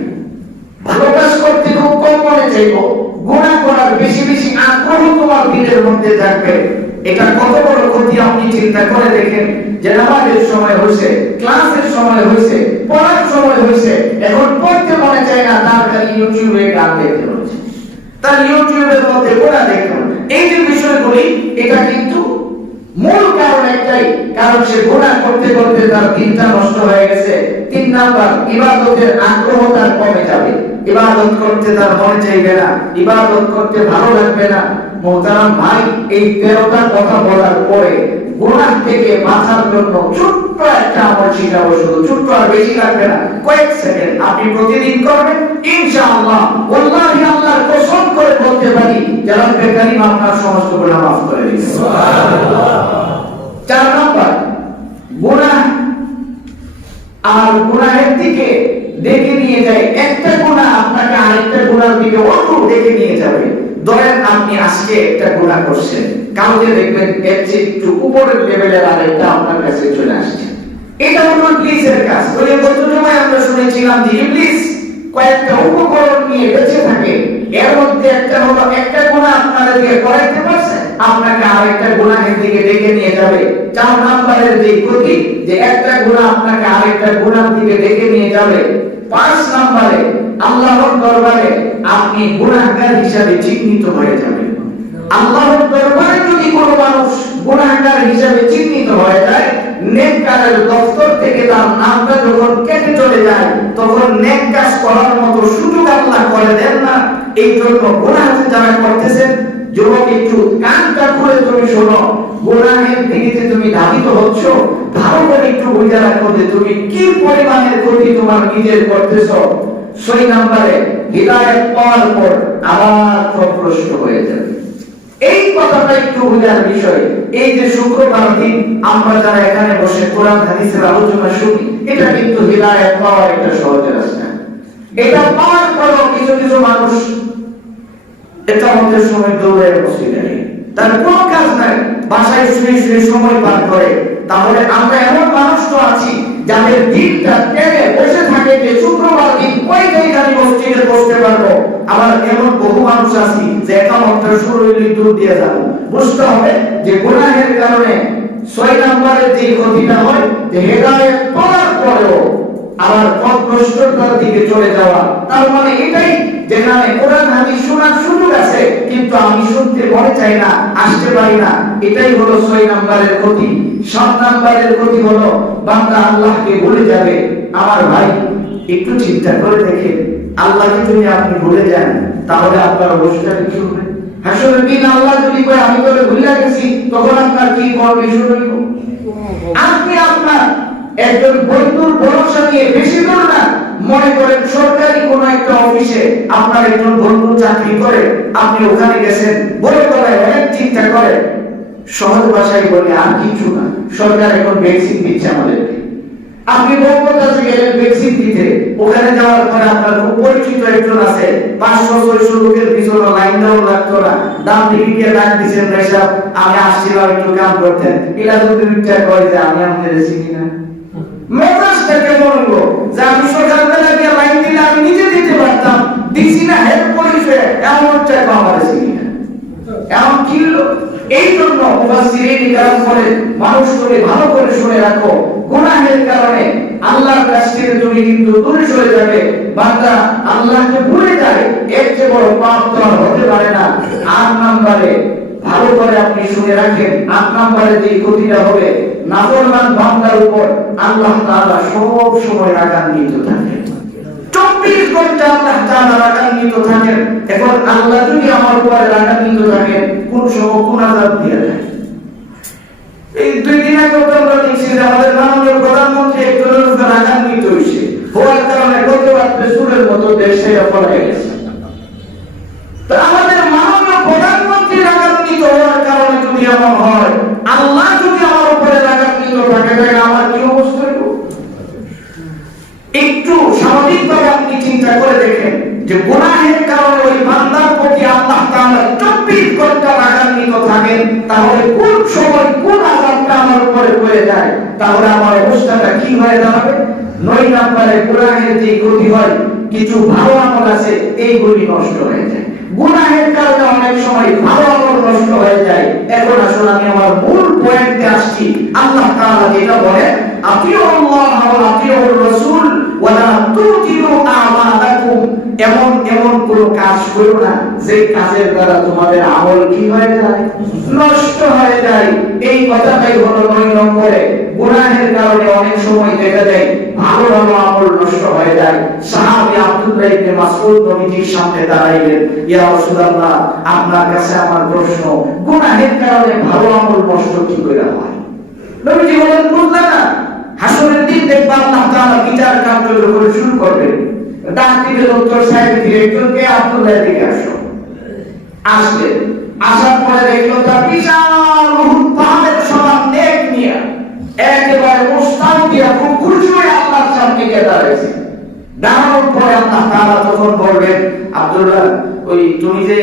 ভালো কাজ করতে খুব কম মনে চাইবো, গুনাহ করার বেশি বেশি আগ্রহ তোমার দিলের মধ্যে থাকবে। এটা কত বড় ক্ষতি আপনি চিন্তা করে দেখেন। যে নামাজের সময় হইছে, ক্লাসের সময় হইছে, পড়ার সময় হইছে, এখন পড়তে মনে চায় না, তার খালি ইউটিউবে গান দেখতে হচ্ছে, তার ইউটিউবের মধ্যে গুনাহ দেখতে হচ্ছে। এই যে বিষয়গুলি, এটা কিন্তু মূল কারণ একটাই, কারণ সে গুনাহ করতে করতে তার দিনটা নষ্ট হয়ে গেছে। 3 নাম্বার, ইবাদতের আগ্রহ তার কমে যাবে, ইবাদত করতে তার মনে চাইবে না, ইবাদত করতে ভালো লাগবে না। মুহতারাম ভাই, এই 13টা কথা বলার পরে গুনাহ থেকে বাঁচার জন্য ছোট্ট একটা আমল শিখাবো, শুধু ছোট্ট, আর বেশি লাগবে না, কয়েক সেকেন্ড আপনি প্রতিদিন করবেন, ইনশাআল্লাহ ওয়াল্লাহি আল্লাহর কসম করে বলতে পারি যে রব্বে কারীম আপনার সমস্ত গুনাহ মাফ করে দিবেন। সুবহানাল্লাহ। 4 নাম্বার, গুনাহ আর গুনাহের দিকে ডেকে নিয়ে যায়। একটা গুনাহ আপনাকে আরেকটা গুনার দিকে অন্য ডেকে নিয়ে যাবে। ধরেন আপনি আজকে একটা গুনাহ করছেন, কালকে দেখবেন এর চেয়ে একটু উপরের লেভেলের আরেকটা আপনার কাছে চলে আসছে। এটা হলো ইবলিসের কাজ। ওই গত জমায় আমরা শুনেছিলাম যে ইবলিস কয়েকটা উপকরণ নিয়ে বেঁচে থাকে, এর মধ্যে একটা হলো একটা গুনাহ আপনারা দিয়ে করাইতে পারছেন, আপনাকে আরেকটা গুনাহের দিকে ডেকে নিয়ে যাবে। 4 নম্বরের যে ক্ষতি, যে একটা গুনাহ আপনাকে আরেকটা গুনাহের দিকে ডেকে নিয়ে যাবে। 5 নম্বরে, আল্লাহর দরবারে আপনি গুনাহগার হিসাবে চিহ্নিত হয়ে যাবেন। আল্লাহর দরবারে যদি কোনো মানুষ গুনাহগার হিসাবে চিহ্নিত হয়ে যায়, নেককারের দফতর থেকে তার নামটা যখন কেটে চলে যায়, তখন নেক কাজ করার মতো সুযোগ আল্লাহ করে দেন না। এই জন্য গুনাহ যারা করতেছেন, যুবক একটু কানটা খুলে তুমি শোনো, গুনাহের দিকে তুমি ধাবিত হচ্ছ, ভালো করে একটু বুঝে রাখো যে তুমি কি পরিমাণের ক্ষতি তোমার নিজের করতেছো। 6 নম্বরে, হিদায়াত পাওয়ার পর আবার প্রশ্ন হয়ে যাবে। এই কথাটা একটু বোঝার বিষয়। এই যে শুক্রবার দিন আমরা যারা এখানে বসে কোরআন হাদিসের আলোচনা শুনি, এটা কিন্তু হিদায়াত পাওয়ার একটা সহজ রাস্তা। এটা পাওয়ার পরও কিছু কিছু মানুষ এটা আমাদের সময় দৌড়ে বসে যায়, তার কোনো কাজ নাই, বাসায় শুয়ে শুয়ে সময় পার করে। তাহলে আমরা এমন মানুষ তো আছি যাদের দিনটা টেনে বসে থাকে যে শুক্রবার দিন কয়টাই খালি মসজিদে বসতে পারবো। আবার এমন বহু মানুষ আছি যে একামতটা শুরু হইলে দূর দিয়ে যাবো। বুঝতে হবে যে গুনাহের কারণে 6 নম্বরের যে ক্ষতিটা হয়, যে হেদায়েত পাওয়ার পরেও আবার পথভ্রষ্টতার দিকে চলে যাওয়া। তার মানে এটাই, যেখানে কোরআন হাদিস শোনার সুযোগ আছে কিন্তু আমি শুনতে মনে চাই না, আসতে পারি না, এটাই হলো 6 নম্বরের ক্ষতি। 7 নম্বরের ক্ষতি হলো বান্দা আল্লাহকে ভুলে যাবে। আমার ভাই, একটু চিন্তা করে দেখেন, আল্লাহকে যদি আপনি ভুলে যান, তাহলে আপনার অবস্থা কি হবে? হাসরের দিন আল্লাহ যদি কয় আমি তোরে ভুলে গেছি, তখন আপনার কি করবে শুনবেন? আপনি আপনার একজন বন্ধুর ভরসা নিয়ে বেশি দূর না, মনে করেন সরকারি কোন একটা অফিসে আপনার একজন বন্ধু চাকরি করে, আপনি ওখানে গেছেন, বলে বলায় অনেক চিন্তা করে, সহজ ভাষায় বলি আর কিছু না, সরকার এখন ভ্যাকসিন দিচ্ছে আমাদেরকে, আপনি বঙ্গবন্ধু গেলেন ভ্যাকসিন দিতে, ওখানে যাওয়ার পরে আপনার খুব পরিচিত একজন আছে, 500-600 লোকের পিছনে লাইন দেওয়া লাগতো না, দাম দিয়ে গিয়ে ডাক দিচ্ছেন, ভাই সাহেব আমি আসছিলাম একটু কাম করতেন, এলা যদি মিথ্যা কয় যে আমি আপনাদের চিনি না, মেজাজটা কেমন হলো যে আমি সকালবেলা গিয়ে লাইন দিলে আমি নিজে দিতে পারতাম, দিছি না হেল্প করিস, এমন একটা আমার চিনি না, এমন কি হলো? এই জন্য মুফাসসিরিন ইকরাম বলেন, মানুষ তুমি ভালো করে শুনে রাখো, গুনাহের কারণে আল্লাহর কাছ থেকে তুমি কিন্তু দূরে সরে যাবে, বান্দা আল্লাহকে ভুলে যায়, এর চেয়ে বড় পাপ তো আর হতে পারে না। 8 নম্বরে ভালো করে আপনি শুনে রাখেন, 8 নম্বরে যে ক্ষতিটা হবে, নাফরমান বান্দার উপর আল্লাহ তাআলা সব সময় রাগান্বিত থাকেন, 24 ঘন্টা আল্লাহ তাআলা রাগান্বিত থাকেন। এখন আল্লাহ যদি আমার উপরে রাগান্বিত থাকেন, কোন সময় কোন আযাব দিয়ে দেয়। এই 2 দিন আগে আমরা দেখছি যে আমাদের মাননীয় প্রধানমন্ত্রী একজনের উপর রাগান্বিত হয়েছে, হওয়ার কারণে গত রাত্রে সুরের মতো দেশে পড়ে গেছে। তো আমাদের মাননীয় প্রধানমন্ত্রী রাগান্বিত হওয়ার কারণে যদি এমন হয়, আল্লাহ যদি আমার উপরে রাগান্বিত থাকে, তাহলে আমার কি অবস্থা হবে? একটু স্বাভাবিকভাবে আপনি চিন্তা করে দেখেন যে গুনাহের কারণে ওই বান্দার প্রতি আল্লাহ তাআলা 24 ঘন্টা রাগান্বিত থাকেন, তাহলে কোন সময় কোন আযাবটা আমার উপরে পড়ে যায়, তাহলে আমার অবস্থাটা কি হয়ে দাঁড়াবে? 9 নম্বরে গুনাহের যে ক্ষতি হয়, কিছু ভালো আমল আছে এইগুলি নষ্ট হয়ে যায়। গুনাহের কারণে অনেক সময় ভালো আমল নষ্ট হয়ে যায়। এখন আসলে আমি আমার মূল পয়েন্টে আসছি। আল্লাহ তাআলা যেটা বলেন, আতিউল্লাহ ওয়া আতিউর রাসূল ওয়া লা তুতিলু আমালাকুম, এমন কোন কাজ করো না যে কাজের দ্বারা তোমাদের আমল কি হয়ে যায়? নষ্ট হয়ে যায়। এই কথাটাই হলো 9 নম্বরে। গুনাহের কারণে অনেক সময় দেখা যায় ভালো ভালো আমল নষ্ট হয়ে যায়। সাহাবী আব্দুল্লাহ ইবনে মাসউদ নবীজির সামনে দাঁড়াইলেন, ইয়া রাসূলুল্লাহ, আপনার কাছে আমার প্রশ্ন, গুনাহের কারণে ভালো আমল নষ্ট কি করে হয়? নবীজি বলেন, বুঝলা না? হাসরের দিন দেখবা আল্লাহ তাআলা বিচার কার্যের উপরে শুরু করবেন। ডাক দিবে ডক্টর সাহেব ডিরেক্টরকে, আব্দুল্লাহ দিকে আসো। আসলেন, আসার পরে দেখলো তার বিশাল উহুদ পাহাড়ের সমান নেক নিয়ে একেবারে মুস্তাক দিয়া খুব খুশি হয়ে আল্লাহর সামনে গিয়ে দাঁড়াইছে। দাঁড়ানোর পরে আল্লাহ তাআলা তখন বলবেন, আব্দুল্লাহ, ওই তুমি যে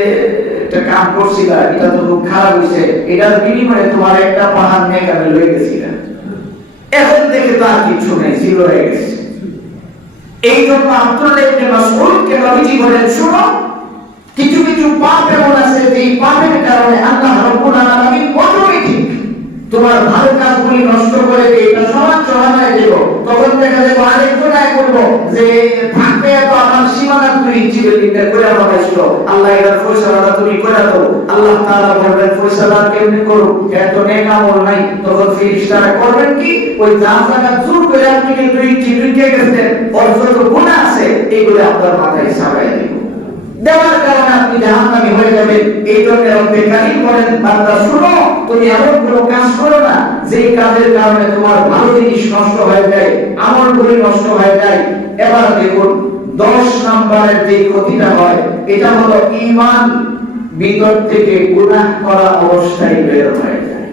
একটা কাম করছিলা, এটা তো খুব খারাপ হয়েছে, এটার বিনিময়ে তোমার একটা পাহাড় নেক আমি লয়ে গেছিলাম, এখন দেখে তো আর কিছু নেই, ছিল হয়ে গেছে। এই জন্য আব্দুল্লাহ ইবনে মাসউদকে নবীজি বলেন, শোনো, কিছু কিছু পাপ এমন আছে যে এই পাপের কারণে আল্লাহ রাব্বুল আলামিন অটোমেটিক তোমার ভালো কাজগুলি নষ্ট করে দিয়ে এটা সমান সমানায় দেব। তখন দেখা যাবে আরেকজন করব যে থাকবে তো আমার সীমানা 2 ইঞ্চি বিল্ডিংটা করে বানাইছিল, আল্লাহ এর ফয়সালাটা তুমি করে দাও। আল্লাহ তাআলা বলবেন, ফয়সালা কেমনে করব? এত নেক আমল নাই। তখন ফেরেশতারা করবেন কি, ওই জায়গাটা জোর করে আপনি 2 ইঞ্চি ঢুকে গেছেন, ওর যত গুনাহ আছে এগুলো আপনার মাথায় চাপাই দেব, দেওয়ার কারণে আপনি জাহান্নামী হয়ে যাবেন। এই জন্য রব্বে কারীম বলেন, বান্দা শুনো, তুমি এমন কোনো কাজ করো না যে কাজের কারণে তোমার ভালো জিনিস নষ্ট হয়ে যায়, আমলগুলি নষ্ট হয়ে যায়। এবার দেখুন 10 নম্বরের যে ক্ষতিটা হয়, এটা হলো ঈমান ভিতর থেকে গুনাহ করা অবস্থায় বের হয়ে যায়।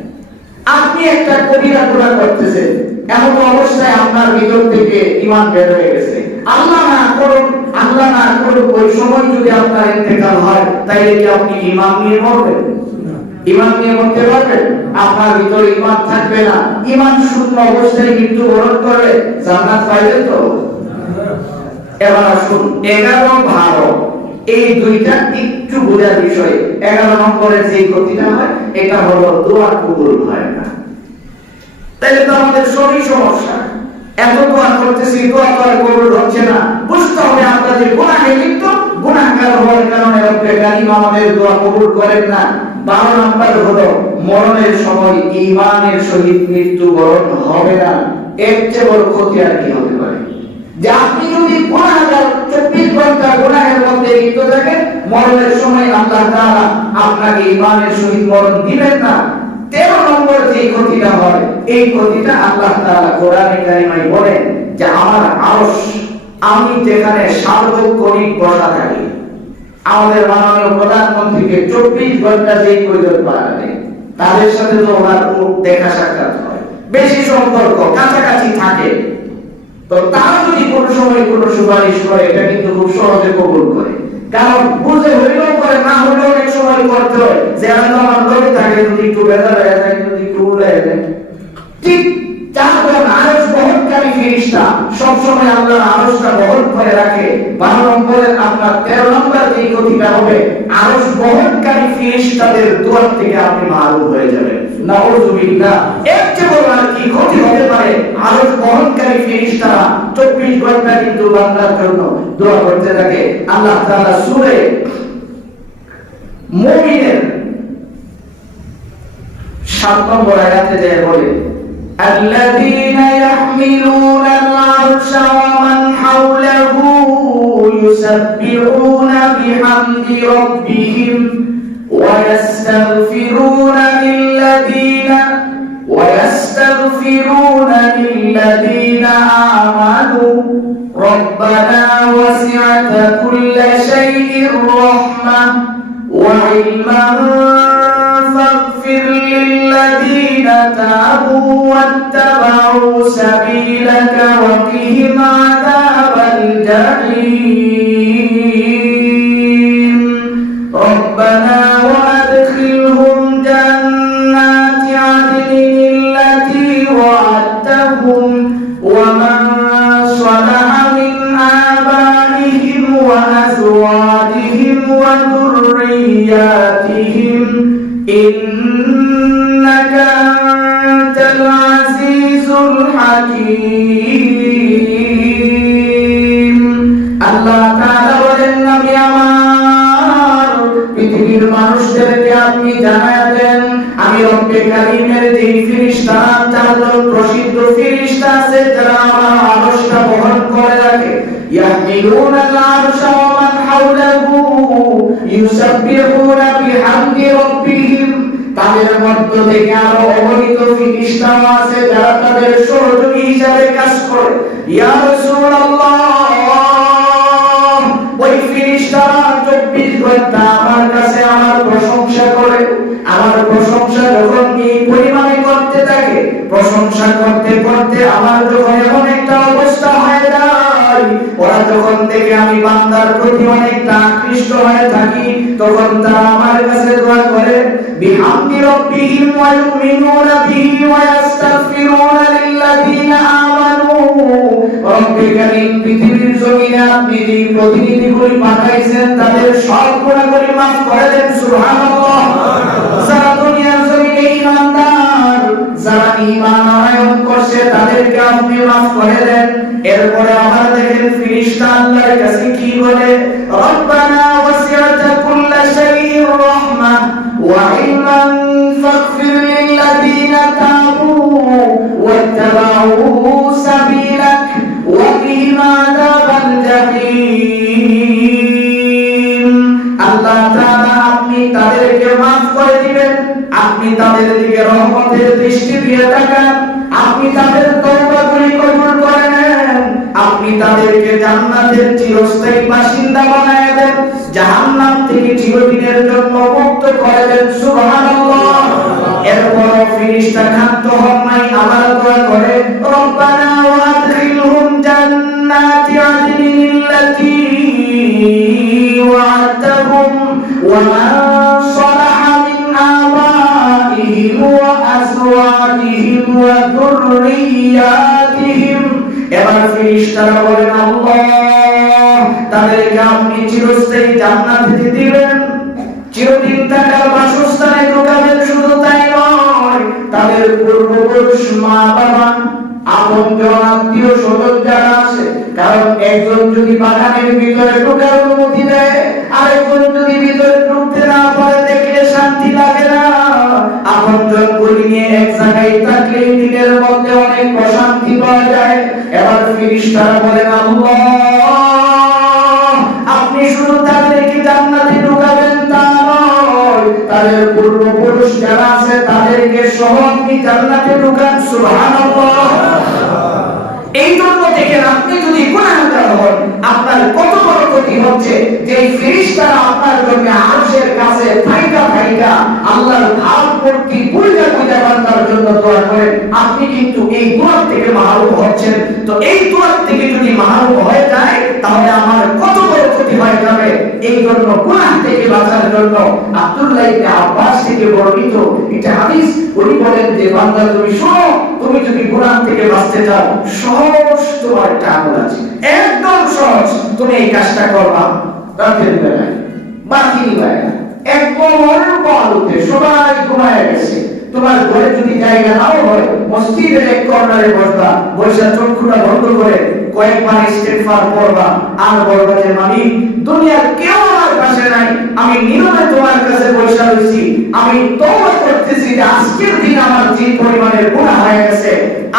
আপনি একটা কবিরা গুনাহ করতেছেন, এমন অবস্থায় আপনার ভিতর থেকে ঈমান বের হয়ে গেছে। আল্লাহ না করুন, আল্লাহ না করুন, ওই সময় যদি আপনার ইন্তেকাল হয়, তাইলে কি আপনি ঈমান নিয়ে মরবেন? ঈমান নিয়ে মরতে পারবেন? আপনার ভিতরে ঈমান থাকবে না। ঈমান শূন্য অবস্থায় মৃত্যুবরণ করলে জান্নাত পাইবেন তো? এবার আসুন 11-12, এই দুইটা একটু বোঝার বিষয়। 11 নম্বরের যে ক্ষতিটা হয়, এটা হলো দোয়া কবুল হয় না। তাইলে তো আমাদের সবই সমস্যা। এত দোয়া করতেছি, দোয়া তো আর কবুল হচ্ছে না। বুঝতে হবে আমরা যে গুনাহে লিপ্ত, গুনাহগার হওয়ার কারণে রব্বে কারীম আমাদের দোয়া কবুল করেন না। 12 নম্বর হলো মরণের সময় ঈমানের সহিত মৃত্যুবরণ হবে না। এর চেয়ে বড় ক্ষতি আর কি হতে পারে? যে আপনি যদি গুনাহগার 24 ঘন্টা গুনাহের মধ্যে লিপ্ত থাকেন, মরণের সময় আল্লাহ তাআলা আপনাকে ঈমানের সহিত মরণ দিবেন না। 13 নম্বর যে ক্ষতিটা হয়, এই ক্ষতিটা আল্লাহ তাআলা কোরআনে কারিমায় বলেন যে আমার আরশ, আমি যেখানে সার্বক্ষণিক বসা থাকি, আমাদের মাননীয় প্রধানমন্ত্রীকে 24 ঘন্টা যেই প্রয়োজন পারে তাদের সাথে তো ওনার দেখা সাক্ষাৎ হয়, বেশি সম্পর্ক, কাছাকাছি থাকে। তো তারা যদি কোনো সময় কোনো সুপারিশ করে এটা কিন্তু খুব সহজে কবুল করে, কারণ বুঝে হইলেও করে না হইলেও অনেক সময় করতে হয় যে আমার লগে থাকে যদি একটু বেজার হয়ে যায়, যদি একটু উড়ে যায়। ঠিক চারজন আরশ বহনকারী ফেরেশতা সব সময় আল্লাহর আরশটা বহন করে রাখে। 12 নম্বরের আপনার 13 নম্বর যে কথাটা হবে, আরশ বহনকারী ফেরেশতাদের দুয়ার থেকে আপনি মারুফ হয়ে যাবেন। নাউযুবিল্লাহ। এর চেয়ে বড় আর কি ক্ষতি হতে পারে? আরশ বহনকারী ফেরেশতারা 24 ঘন্টা কিন্তু বান্দার জন্য দোয়া করতে থাকে। আল্লাহ তাআলা সূরা মুমিনের 7 নম্বর আয়াতে যায় বলে, الذين يحملون العرش ومن حوله يسبحون بحمد ربهم ويستغفرون للذين آمنوا ربنا وسعت كل شيء رحمة وعلما فاغفر للذين تابوا واتبعوا سبيلك وقهم عذاب الجحيم ربنا وأدخلهم جنات عدن التي وعدتهم ومن صلح من آبائهم وأزواجهم وذرياتهم إنك أنت العزيز الحكيم আল্লাহ তাআলা বলেন, নবী আমার পৃথিবীর মানুষদেরকে আপনি জানায়া দেন আমি রব্বে কারীমের যে ফেরেশতা, চারজন প্রসিদ্ধ ফেরেশতা আছে যারা আমার আরশটা বহন করে রাখে। ইয়াহমিলুনাল আরশা ওয়া মান হাওলাহু ইউসাব্বিহুনা বিহামদি রাব্বিহিম। তাদের মধ্য থেকে আরো অগণিত ফেরেশতা আছে যারা তাদের সহযোগী হিসেবে কাজ করে। ইয়া রাসূলুল্লাহ, ওই ফেরেশতারা 24 ঘন্টা আমার কাছে আমার প্রশংসা করে। আমার প্রশংসা যখন এই পরিমাণে করতে থাকে, প্রশংসা করতে করতে আমার যখন এমন একটা অবস্থা হয়ে যায়, ওরা যখন থেকে আমি বান্দার প্রতি অনেকটা আকৃষ্ট হয়ে থাকি, তখন তারা আমার কাছে দোয়া করে, বিহামদি রাব্বিহিম ওয়া ইউমিনুনা বিহি ওয়া ইস্তাগফিরুনা লিল্লাযিনা আমানু। রব্বে কারীম পৃথিবীর জমিনে আপনি যে প্রতিনিধিগুলি পাঠাইছেন তাদের সব গুনাহগুলি মাফ করে দেন। সুবহানাল্লাহ। যারা দুনিয়ার জমিনে ঈমানদার, যারা ঈমান আনয়ন করছে তাদেরকে আপনি মাফ করে দেন। এরপরে আমার দেখেন ফেরেশতা আল্লাহর কাছে কি বলে, রব্বানা ওয়াসি'তা কুল্লা শাইইন রাহমাহ ওয়া ইলমান ফাগফির লিল্লাযিনা তাবু ওয়াত্তাবাউ সাবিলাক ওয়া কিহিম আযাবাল জাহিম। আল্লাহ তাআলা আপনি তাদেরকে মাফ করে দিবেন, আপনি তাদের দিকে রহমতের দৃষ্টি দিয়ে তাকান, আপনি তাদের তওবাগুলি কবুল করে নেন, আপনি তাদেরকে জান্নাতের চিরস্থায়ী বাসিন্দা বানায় দেন, জাহান্নাম থেকে চিরদিনের জন্য মুক্ত করে দেন। সুবহানাল্লাহ। এরপর ফেরেশতা ক্ষান্ত হন নাই, আবার দোয়া করে, রব্বানা ওয়া আদখিলহুম জান্নাতি আদনিন আল্লাতী ওয়া'আদতাহুম ওয়া মান সালাহা মিন আবাইহিম ওয়া আজওয়াজিহিম ওয়া যুররিয়াতিহিম। এবার ফেরেশতারা বলেন, আল্লাহ তাদেরকে আপনি চিরস্থায়ী জান্নাতে দিবেন, চিরদিন থাকার বাসস্থানে ঢোকাবেন। শুধু তাই নয়, তাদের পূর্বপুরুষ, মা বাবা, আপনজন, আত্মীয় স্বজন যারা আছে, কারণ একজন যদি বাগানের ভিতরে ঢোকার অনুমতি দেয়, আরেকজন যদি ভিতরে ঢুকতে না পারে, দেখলে শান্তি লাগে না। আপনজন গুলি নিয়ে এক জায়গায় থাকলে দিনের মধ্যে অনেক প্রশান্তি পাওয়া যায়। এবার ফেরেশতারা বলেন, আল্লাহ আপনি শুধু তাদেরকে জান্নাতে ঢোকাবেন তা নয়, তাদের পূর্বপুরুষ যারা আছে তাদেরকে সহ আপনি জান্নাতে ঢোকান। সুবহানাল্লাহ। এই জন্য দেখেন, আপনি যদি গুনাহগার হন, আপনার কত বড় ক্ষতি হচ্ছে যে ফেরেশতারা আপনার জন্য আরশের কাছে থাইকা থাইকা আল্লাহর ভাব মূর্তি পূজা বান্দার জন্য দোয়া করেন। আপনি কি কিন্তু এই দোয়া থেকে মাহরুম হচ্ছেন। তো এই দোয়া থেকে যদি মাহরুম হয়ে যায় তাহলে আমার কত বড় ক্ষতি হয়ে যাবে। এই জন্য গুনাহ থেকে বাঁচার জন্য আব্দুল্লাহ ইবনে আব্বাস থেকে বর্ণিত একটা হাদিস, উনি বলেন যে বান্দা তুমি শোনো, তুমি যদি গুনাহ থেকে বাঁচতে চাও সহজ তোমার একটা আমল আছে, একদম সহজ। তুমি এই কাজটা করবা রাতের বেলায়, বাকি বেলায়, একদম অল্প আলোতে সবাই ঘুমায় গেছে, তোমার ঘরে যদি জায়গা নাও হয় মসজিদের এক কর্নারে বসবা, বসে চক্ষুটা বন্ধ করে কয়েকবার ইস্তেগফার করবা আর বলবা যে মালিক দুনিয়ার কেউ আমার পাশে নাই, আমি নীরবে তোমার কাছে বসে রয়েছি, আমি তওবা করতেছি যে আজকের দিন আমার যে পরিমাণের গুনাহ হয়ে গেছে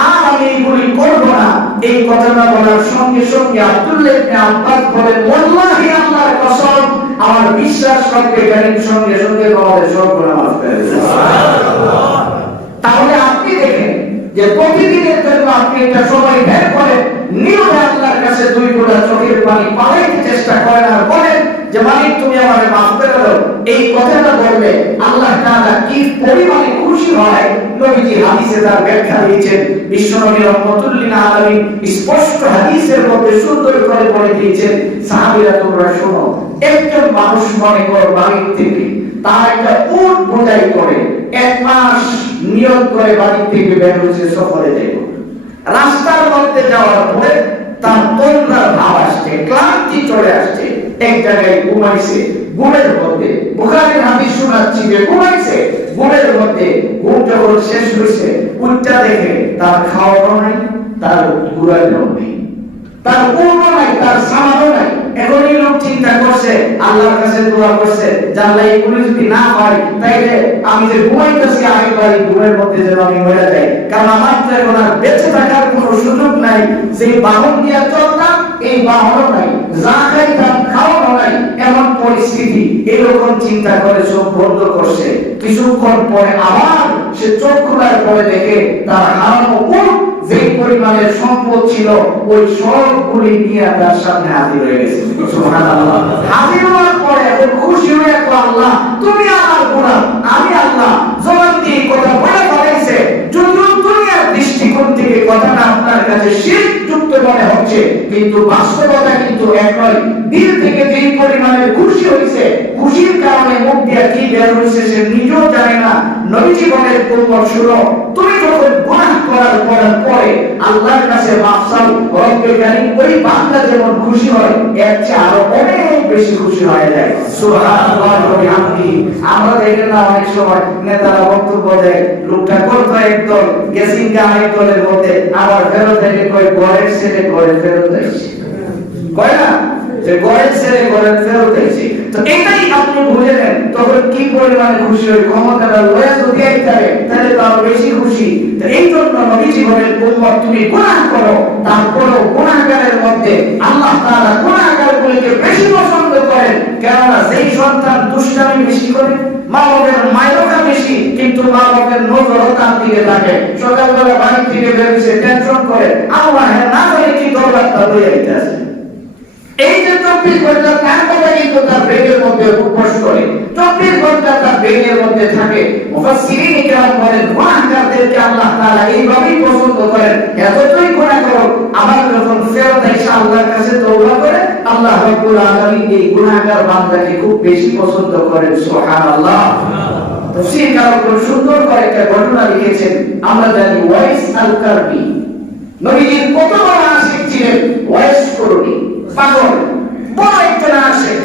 আর আমি এগুলি করব না। এই কথাটা বলার সঙ্গে সঙ্গে আব্দুল্লাহ ইবনে আব্বাস বলেন ওয়াল্লাহি আল্লাহর কসম আমার বিশ্বাস করতে গেলেন সঙ্গে সঙ্গে আমাদের সব গুনাহ মাফ করে দেন। সুবহানাল্লাহ। তাহলে আপনি দেখেন যে প্রতিদিনের জন্য আপনি একটা সময় বের করে নীরবে আল্লাহর কাছে দুই ফোঁটা চোখের পানি পালাইতে চেষ্টা করেন আর বলেন যে মালিক তুমি আমাকে মাফ করে দাও। এই কথাটা বললে আল্লাহ তাআলা কি পরিমাণে খুশি হয় নবীজি হাদিসে তার ব্যাখ্যা দিয়েছেন। বিশ্বনবী রাহমাতুল লিল আলামিন স্পষ্ট হাদিসের মধ্যে সুন্দর করে বলে দিয়েছেন, সাহাবীরা তোমরা শোনো, একজন মানুষ মনে কর বাড়ি থেকে তার একটা উট বোঝাই করে এক মাস নিয়ত করে বাড়ি থেকে বের হয়েছে সফরে যাইব। রাস্তার মধ্যে যাওয়ার পরে তার তন্দ্রার ভাব আসছে, ক্লান্তি চলে আসছে, এক জায়গায় ঘুমাইছে ঘুমের মধ্যে। বুখারীর হাদিস শোনাচ্ছি যে ঘুমাইছে ঘুমের মধ্যে, ঘুম যখন শেষ হয়েছে উঠটা দেখে তার খাওয়ানো নাই, তার ঘুরানো নেই, তার পূর্ণ নাই, তার সামানও নাই। এখন এই লোক চিন্তা করছে, আল্লাহর কাছে দোয়া করছে যে আল্লাহ এগুলো যদি না হয় তাইলে আমি যে ঘুমাইতেছি আগেবার ঘুমের মধ্যে যেন আমি মরে যাই, কারণ আমার তো এখন আর বেঁচে থাকার কোনো সুযোগ নাই। যে বাহন দিয়ে চলতাম এই বাহনও নাই, যা খাইতাম খাওয়ানো নাই, এমন পরিস্থিতি। এরকম চিন্তা করে চোখ বন্ধ করছে। কিছুক্ষণ পরে আবার সে চোখ খোলার পরে দেখে তার হারানো উট যে পরিমাণের সম্পদ ছিল ওই সবগুলি নিয়ে তার সামনে হাজির হয়ে গেছে। সুবহানাল্লাহ। হাজির হওয়ার পরে এখন খুশি হয়ে আল্লাহ তুমি আমার গোলাম, আমি আল্লাহ জবান দিয়ে কথা বলে ফেলেছে। যদিও দুনিয়ার দৃষ্টিকোণ থেকে কথাটা আপনার কাছে শিরক যুক্ত মনে হচ্ছে, কিন্তু বাস্তবতা কিন্তু এক নয়। দিল থেকে যে পরিমাণে খুশি হয়েছে, খুশির কারণে মুখ দিয়ে কি বের হয়েছে সে নিজেও জানে না। নবীজি বলেন তোমরা শুনো, তুমি যখন গুনাহ করার পরে আল্লাহর কাছে মাফ চাও, রব্বে কারীম ওই বান্দা যেমন খুশি হয় এর চেয়ে আরো অনেক বেশি খুশি হয়ে যায়। সুবহানাল্লাহ ওয়া বিহামদিহি। আমরা দেখেন না অনেক সময় নেতারা বক্তব্য দেয়, লোকটা করতো একদল গেছিন আরেক দলের মধ্যে, আবার ফেরত থেকে কয় ঘরের ছেলে ঘরে ফেরত আসছে, কয় না যে ঘরের ছেলে ঘরে ফেরত আসছে। তো এটাই আপনি বুঝে নেন তখন কি পরিমাণে খুশি হয়। ক্ষমতাটা লয়ে যদি আইতারে তাহলে তো আরো বেশি খুশি। তো এই জন্য নবীজি বলেন উম্মত তুমি গুনাহ করো, তারপরও গুনাহগারের মধ্যে আল্লাহ তাআলা গুনাহগারগুলোকে বেশি পছন্দ করেন। কেননা যেই সন্তান দুষ্টামি বেশি করে, মা বাবার মাইরকা বেশি, কিন্তু মা বাবার নজরও তার দিকে থাকে, সকালবেলা বাড়ি থেকে বেরিয়েছে টেনশন করে আল্লাহ না জানে কি দরবারটা লয়ে আইতাছে। এই যে 24 ঘন্টা তার কথা কিন্তু তার ব্রেনের মধ্যে উপবাস করে, 24 ঘন্টা তার ব্রেনের মধ্যে থাকে। মুফাসসিরিন ইকরাম বলেন গুনাহগারদেরকে আল্লাহ তাআলা এইভাবেই পছন্দ করেন। এতটাই গুনাহ করো আবার যখন ফেরত এসে আল্লাহর কাছে তওবা করে, আল্লাহ রাব্বুল আলামিন এই গুনাহগার বান্দাকে খুব বেশি পছন্দ করেন। সুবহানাল্লাহ। তাফসীর কারণ সুন্দর করে একটা ঘটনা লিখেছেন। আমরা জানি ওয়াইস আল-কারবি নবীজির কত বড় আশিক ছিলেন। ওয়াইস করুনি পাগল বড় একজন আশিক,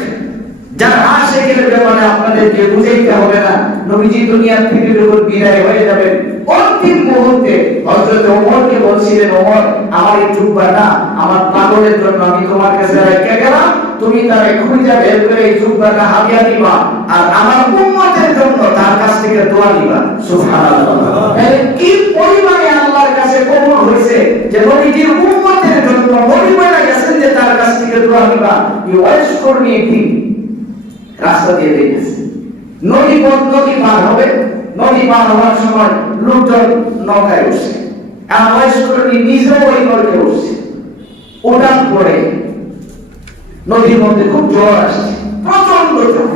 যার আশিকের ব্যাপারে আপনাদেরকে বুঝাইতে হবে না। নবীজি দুনিয়া থেকে যখন বিদায় হয়ে যাবেন অন্তিম মুহূর্তে হযরত ওমরকে বলছিলেন, ওমর আমার এই জুব্বাটা আমার পাগলের জন্য আমি তোমার কাছে রেখে গেলাম, তুমি তারে খুঁজে বের করে এই জুব্বাটা হাদিয়া দিবা আর আমার উম্মতের জন্য তার কাছ থেকে দোয়া নিবা। সুবহানাল্লাহ। তাহলে কি পরিমাণে আল্লাহর কাছে কবুল হয়েছে যে নবীজির উম্মতের জন্য নবী বলে গেছেন যে তার কাছ থেকে দোয়া নিবা। এই ওয়াইস করনি একদিন রাস্তা দিয়ে দেখেছে, নদী পার হবে, নদী পার হওয়ার সময় লোকজন নৌকায় উঠছে, আর ওয়াইস করনি নিজেও ওই নৌকায় উঠছে। ওঠার পরে নদীর মধ্যে খুব জ্বর আসছে, প্রচন্ড জ্বর।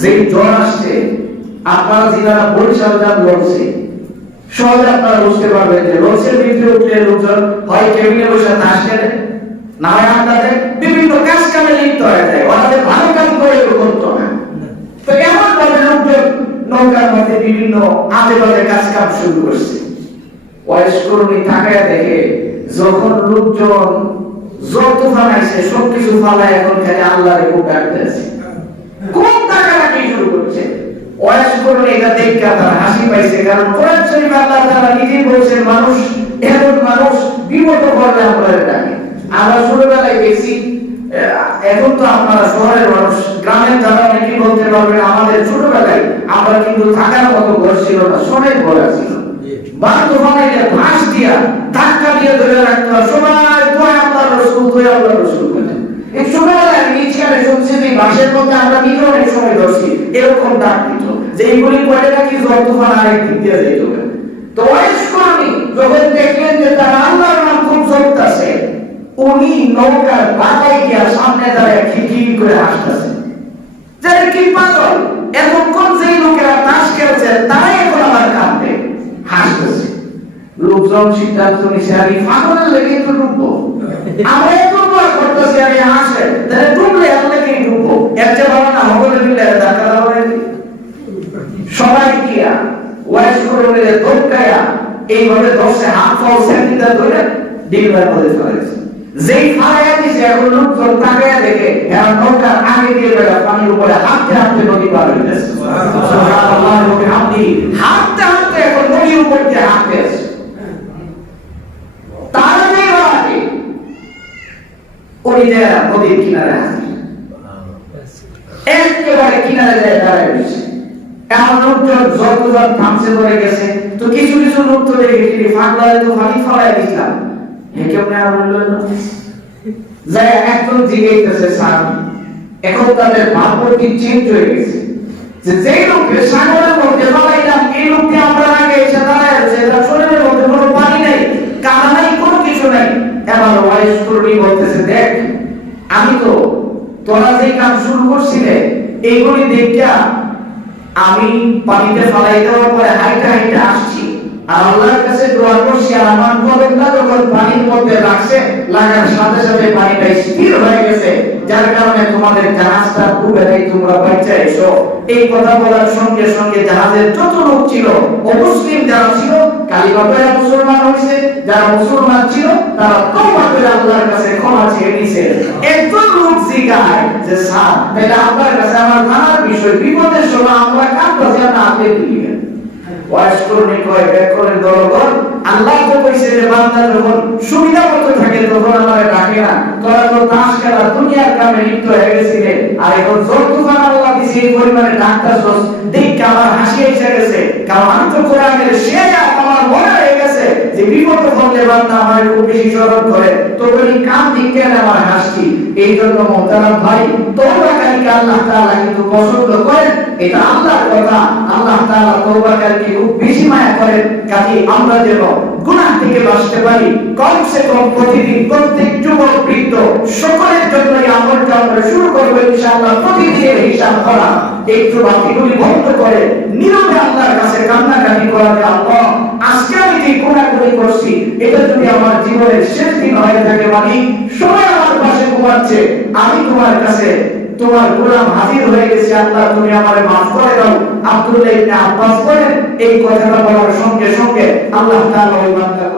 যে জ্বর আসছে আপনারা যারা বরিশাল যান লড়ছে সহজে আপনারা বুঝতে পারবেন যে লঞ্চের ভিতরে উঠলে লোকজন হয় কেবিনে বসে তাস খেলে, না হয় আপনাদের বিভিন্ন কাজ কামে লিপ্ত হয়ে যায়, ওনাদের ভালো কাজ করে করতো না। তো এমন ভাবে লোকজন নৌকার মধ্যে বিভিন্ন আজে বাজে কাজ কাম শুরু করছে। বয়স্ক কর্মী তাকায় দেখে যখন লোকজন যত ফালাইছে সবকিছু ফালায় এখন খালি আল্লাহরে খুব ডাকতেছে, কোন টাকাটা শুরু করছে। বয়স্ক কর্মী এটা দেখে তার হাসি পাইছে, কারণ কোরআন শরীফ আল্লাহ তাআলা নিজেই বলেছেন মানুষ এমন মানুষ বিপদ পড়লে আমরা ডাকে। আমরা ছোটবেলায় দেখছি, এখন তো আপনারা শহরের মানুষ, গ্রামের যারা নাকি বলতে পারবেন আমাদের ছোটবেলায় আমরা কিন্তু থাকার মতো ঘর ছিল না, সবাই ঘর ছিল। বান্ধব বানাইলে ভাস দিয়া ধাক্কা দিয়ে ধরে রাখতো, সবাই তুই আল্লাহর রাসূল, তুই আল্লাহর রাসূল বলে। এই ছোটবেলায় নিচখানে শুনছি যে বাসের মধ্যে আমরা নিজে অনেক সময় ধরছি, এরকম ডাক দিত যে এইগুলি পড়ে নাকি জ্বর তুফান আরেক দিক দিয়ে যেত। তো বয়স্ক আমি যখন দেখলেন যে তার আল্লাহর নাম খুব চলতেছে, উনি নৌকার বাতায় গিয়া সামনে দাঁড়ায় খিলখিল করে হাসতেছে যে কি পাগল, এতক্ষণ যেই লোকেরা তাস খেলছে তারাই এখন আমার কাঁদবে হাসতেছে। লোকজন সিদ্ধান্ত নিছে আমি পাগলের লেগে তো ডুববো, আমরা এত দোয়া করতেছি আমি হাসে তাহলে ডুবলে আল্লাহকে ডুববো, এর চেয়ে ভালো না হবলে মিলে ধাক্কা দেওয়া। সবাই গিয়া ওয়াইস করে মিলে ধরকায়া এইভাবে দশে হাত পাও সেন্টিটা ধরে ডিমের মধ্যে ফেলেছে। যেই ফায়ার দিছে এখন লোকজন তাকায়া দেখে এরা নৌকার আগে দিয়ে বেড়া পানির উপরে হাঁটতে হাঁটতে নদী পার হইতেছে। সুবহানাল্লাহ ওয়া বিহামদি, হাঁটতে হাঁটতে এখন নদীর উপর দিয়ে হাঁটতে আছে। তার আগে ওই যে নদীর কিনারে হাজির, একেবারে কিনারে যায় দাঁড়ায় রয়েছে। এমন লোকজন যতজন থামছে ধরে গেছে, তো কিছু কিছু লোক তো দেখে ফাঁকলারে তো পানি ফলায় দিলাম, কেমন আর বললো না যায় একজন জিজ্ঞেস স্বামী। এখন তাদের ভাবমূর্তি চেঞ্জ হয়ে গেছে, যে যেই লোককে সাগরের মধ্যে ফলাইলাম এই লোককে আমরা আগে এসে দাঁড়ায় আছে, তার শরীরের মধ্যে কোনো পানি নাই, কাদা নাই, কোনো কিছু নাই। এবার ওয়াইস কর্মী বলতেছে দেখ আমি তো তোরা যে কাজ শুরু করছিলে এইগুলি দেখা আমি পানিতে ফেলাই দেওয়ার পরে হাইটা হাইটা আসছি আর আল্লাহর কাছে দোয়া করছি, আর আমার কদমটা যখন পানির মধ্যে লাগছে লাগার সাথে সাথে পানিটা স্থির হয়ে গেছে, যার কারণে তোমাদের জাহাজটা ডুবে নাই, তোমরা বাঁচা এসো। এই কথা বলার সঙ্গে সঙ্গে জাহাজের যত লোক ছিল অমুসলিম যারা ছিল কালিমা পড়ে মুসলমান হয়েছে, যারা মুসলমান ছিল তারা তওবা করে আল্লাহর কাছে ক্ষমা চেয়ে নিছে। একজন লোক জিগায় যে স্যার তাহলে আপনার কাছে আমার জানার বিষয়, বিপদের সময় আমরা কার কাছে না আপনি দিবেন। ওয়াইস কর্মী কয় ব্যাকরণের দলগণ আল্লাহ তো কইছে যে বান্দা যখন সুবিধা মতো থাকে তখন আমারে ডাকে না, তোরা তো তাস খেলা দুনিয়ার কামে লিপ্ত হয়ে গেছিলে, আর এখন জোর তুফান আল্লাহ দিছে এই পরিমাণে ডাকতাছস দেখে আমার হাসি এসে গেছে, কারণ আমি তো কোরআনের সেই আমার মনে হয়ে গেছে যে বিপদ হলে বান্দা আমার খুব বেশি স্মরণ করে, তো বলি কাম দিকে আমার হাসি। এই জন্য মোহতারাম ভাই তওবাকারীকে আল্লাহ তাআলা কিন্তু পছন্দ করেন, এটা আল্লাহর কথা। আল্লাহ তাআলা তওবাকারীকে খুব বেশি মায়া করেন। কাজে আমরা যেন গুনাহ থেকে বাঁচতে পারি, কমসে কম প্রতিদিন প্রত্যেক যুবক বৃদ্ধ সকলের জন্য এই আমলটা আমরা শুরু করব ইনশাআল্লাহ। প্রতিদিনের হিসাব করা, একটু বাকিগুলি বন্ধ করে নীরবে আল্লাহর কাছে কান্নাকাটি করা যে আল্লাহ আজকে আমি যে গুনাহগুলি করছি এটা যদি আমার জীবনের শেষ দিন হয়ে থাকে, মানে সবাই আমার পাশে ঘুমাচ্ছে, আমি তোমার কাছে তোমার গোলাম হাজির হয়ে গেছি, আল্লাহ তুমি আমারে মাফ করে দাও। আব্দুল্লাহ ইবনে আব্বাস বলেন এই কথাটা বলার সঙ্গে সঙ্গে আল্লাহ তাআলা ওই বান্দার